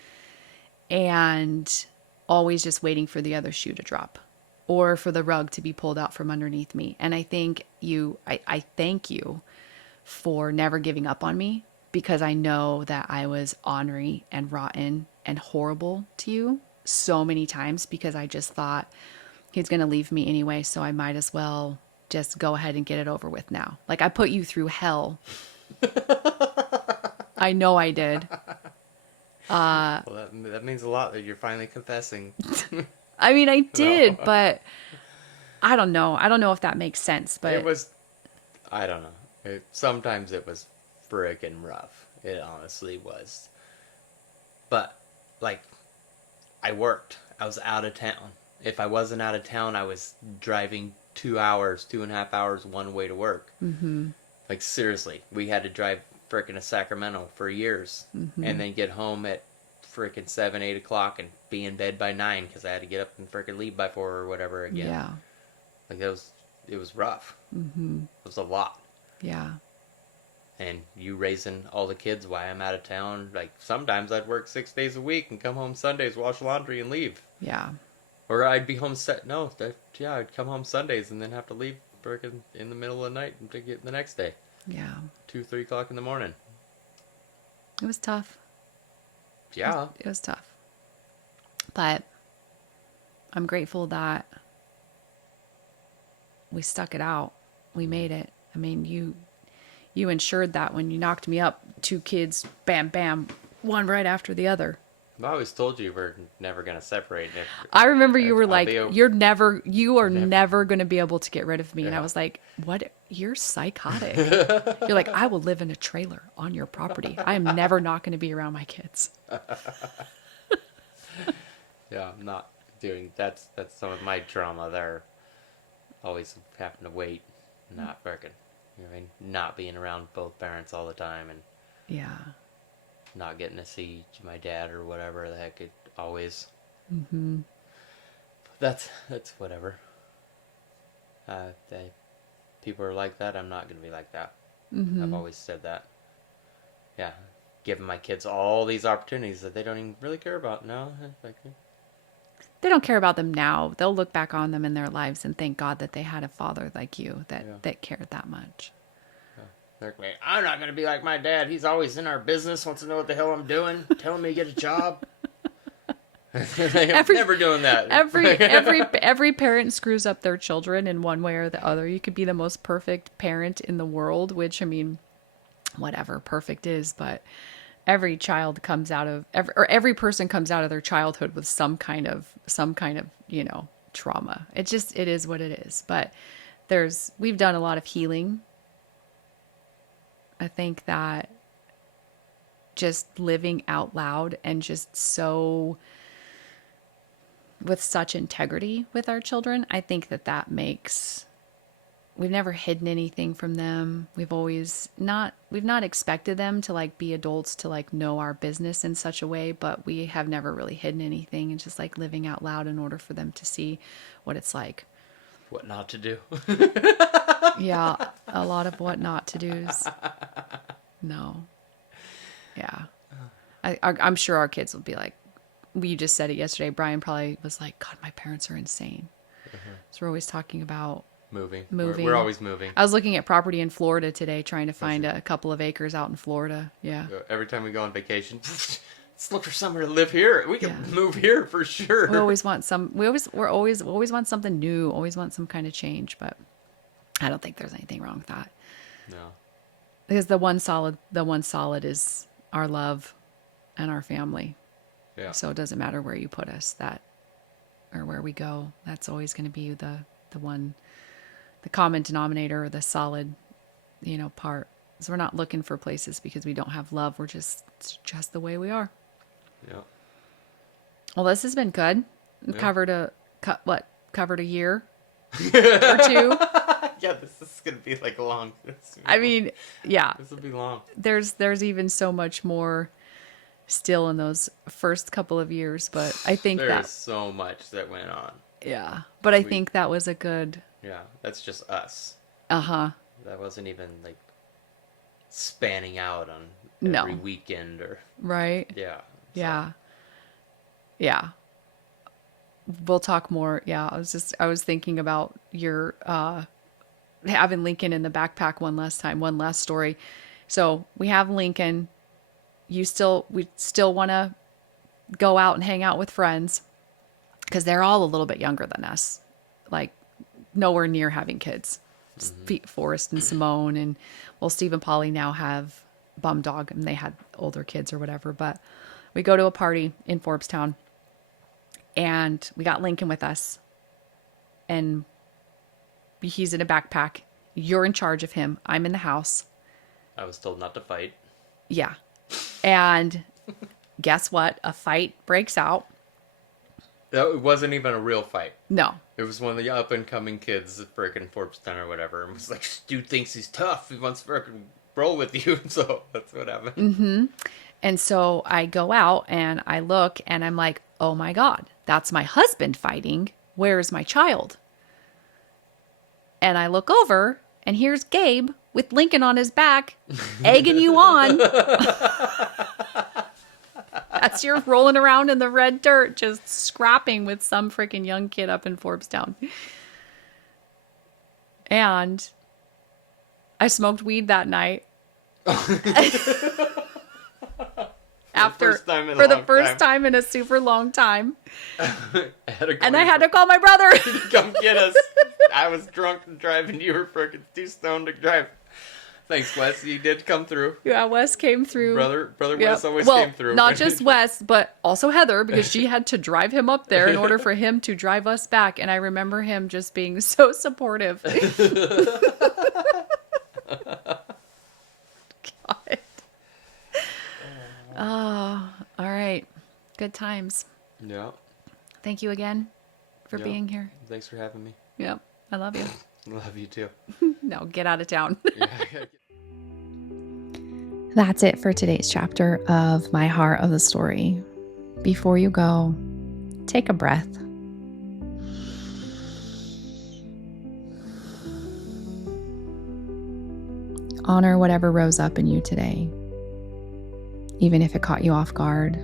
And always just waiting for the other shoe to drop or for the rug to be pulled out from underneath me. And I think I thank you for never giving up on me, because I know that I was ornery and rotten and horrible to you so many times, because I just thought he's going to leave me anyway, so I might as well just go ahead and get it over with now. Like I put you through hell. I know I did. Well, that means a lot that you're finally confessing. I mean, I did, but I don't know. I don't know if that makes sense, but it was, I don't know. Sometimes it was frickin' rough. It honestly was. But, like, I worked. I was out of town. If I wasn't out of town, I was driving 2.5 hours one way to work. Mm-hmm. Like, seriously, we had to drive frickin' to Sacramento for years, and then get home at frickin' 7, 8 o'clock and be in bed by 9 because I had to get up and frickin' leave by 4 or whatever again. Yeah. Like it was rough. Mm-hmm. It was a lot. Yeah. And you raising all the kids while I'm out of town. Like sometimes I'd work 6 days a week and come home Sundays, wash laundry, and leave. Yeah. Or I'd be home I'd come home Sundays and then have to leave frickin' in the middle of the night to get the next day. Yeah. 2, 3 o'clock in the morning. It was tough. Yeah. It was tough. But I'm grateful that we stuck it out. We made it. I mean, you ensured that when you knocked me up, 2 kids, bam, bam, one right after the other. I always told you we're never going to separate. I remember you were like, you are never going to be able to get rid of me. Yeah. And I was like, what? You're psychotic. You're like, I will live in a trailer on your property. I am never not going to be around my kids. Yeah, I'm not doing, that's some of my trauma there. Always having to wait, not working. Not being around both parents all the time, and yeah, not getting to see my dad or whatever the heck it always. Mm-hmm. That's whatever. People are like that. I'm not going to be like that. Mm-hmm. I've always said that. Yeah, giving my kids all these opportunities that they don't even really care about now. They don't care about them now. They'll look back on them in their lives and thank God that they had a father like you that cared that much. I'm not going to be like my dad. He's always in our business, wants to know what the hell I'm doing, telling me to get a job. I'm never doing that. Every parent screws up their children in one way or the other. You could be the most perfect parent in the world, which, I mean, whatever perfect is, but every child comes out of every person comes out of their childhood with some kind of trauma. It is what it is. But we've done a lot of healing. I think that just living out loud and just so with such integrity with our children, I think that makes, we've never hidden anything from them. We've not expected them to like be adults to like know our business in such a way, but we have never really hidden anything, and just like living out loud in order for them to see what it's like. What not to do. Yeah, a lot of what not to do's. No. Yeah. I'm sure our kids will be like, we just said it yesterday. Brian probably was like, God, my parents are insane. So we're always talking about moving. We're always moving. I was looking at property in Florida today, trying to find a couple of acres out in Florida. Yeah. Every time we go on vacation, let's look for somewhere to live here. We can move here for sure. We always want we always want something new. Always want some kind of change, but I don't think there's anything wrong with that. No. Because the one solid is our love and our family. Yeah. So it doesn't matter where you put us, or where we go. That's always going to be the one, the common denominator, or the solid, part. So we're not looking for places because we don't have love. It's just the way we are. Yeah. Well, this has been good. We covered a year or two. Yeah, this is going to be like long. I mean, yeah. This will be long. There's even so much more still in those first couple of years, but I think there's so much that went on. Yeah, but I think that was a good. Yeah, that's just us. That wasn't even like spanning out on every weekend or. Right. Yeah. So. Yeah. We'll talk more. Yeah, I was thinking about your having Lincoln in the backpack one last story. So we have Lincoln. We still want to go out and hang out with friends because they're all a little bit younger than us, like nowhere near having kids. Forrest and Simone, and Steve and Polly now have Bum Dog, and they had older kids or whatever. But we go to a party in Forbes-town, and we got Lincoln with us, and he's in a backpack. You're in charge of him. I'm in the house. I was told not to fight. Yeah. And guess what? A fight breaks out. It wasn't even a real fight. No. It was one of the up-and-coming kids at frickin' Forbes-town or whatever. And was like, dude thinks he's tough. He wants to frickin' roll with you. So that's what happened. Mm-hmm. And so I go out and I look and I'm like, oh my God, that's my husband fighting. Where's my child? And I look over and here's Gabe with Lincoln on his back, egging you on. That's you're rolling around in the red dirt, just scrapping with some freaking young kid up in Forbes-town. And I smoked weed that night. For the first time in a super long time. I had to call my brother. Come get us. I was drunk and driving. You were freaking too stoned to drive. Thanks, Wes. You did come through. Yeah, Wes came through. Brother Wes always came through. Not just Wes, but also Heather, because she had to drive him up there in order for him to drive us back. And I remember him just being so supportive. God. Oh, all right. Good times. Yeah. Thank you again for being here. Thanks for having me. Yep. I love you. Love you too. No, get out of town. That's it for today's chapter of My Heart of the Story. Before you go, take a breath. Honor whatever rose up in you today, even if it caught you off guard.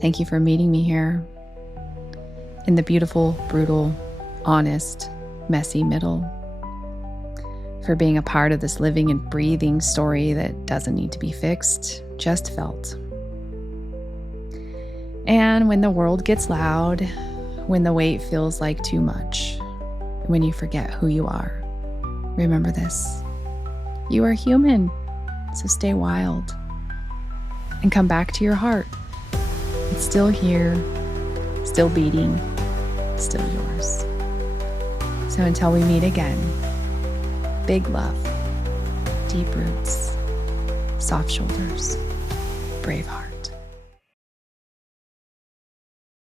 Thank you for meeting me here in the beautiful, brutal, honest, messy middle, for being a part of this living and breathing story that doesn't need to be fixed, just felt. And when the world gets loud, when the weight feels like too much, when you forget who you are, remember this: you are human, So stay wild and come back to your heart. It's still here, still beating, still yours. So until we meet again, big love, deep roots, soft shoulders, brave heart.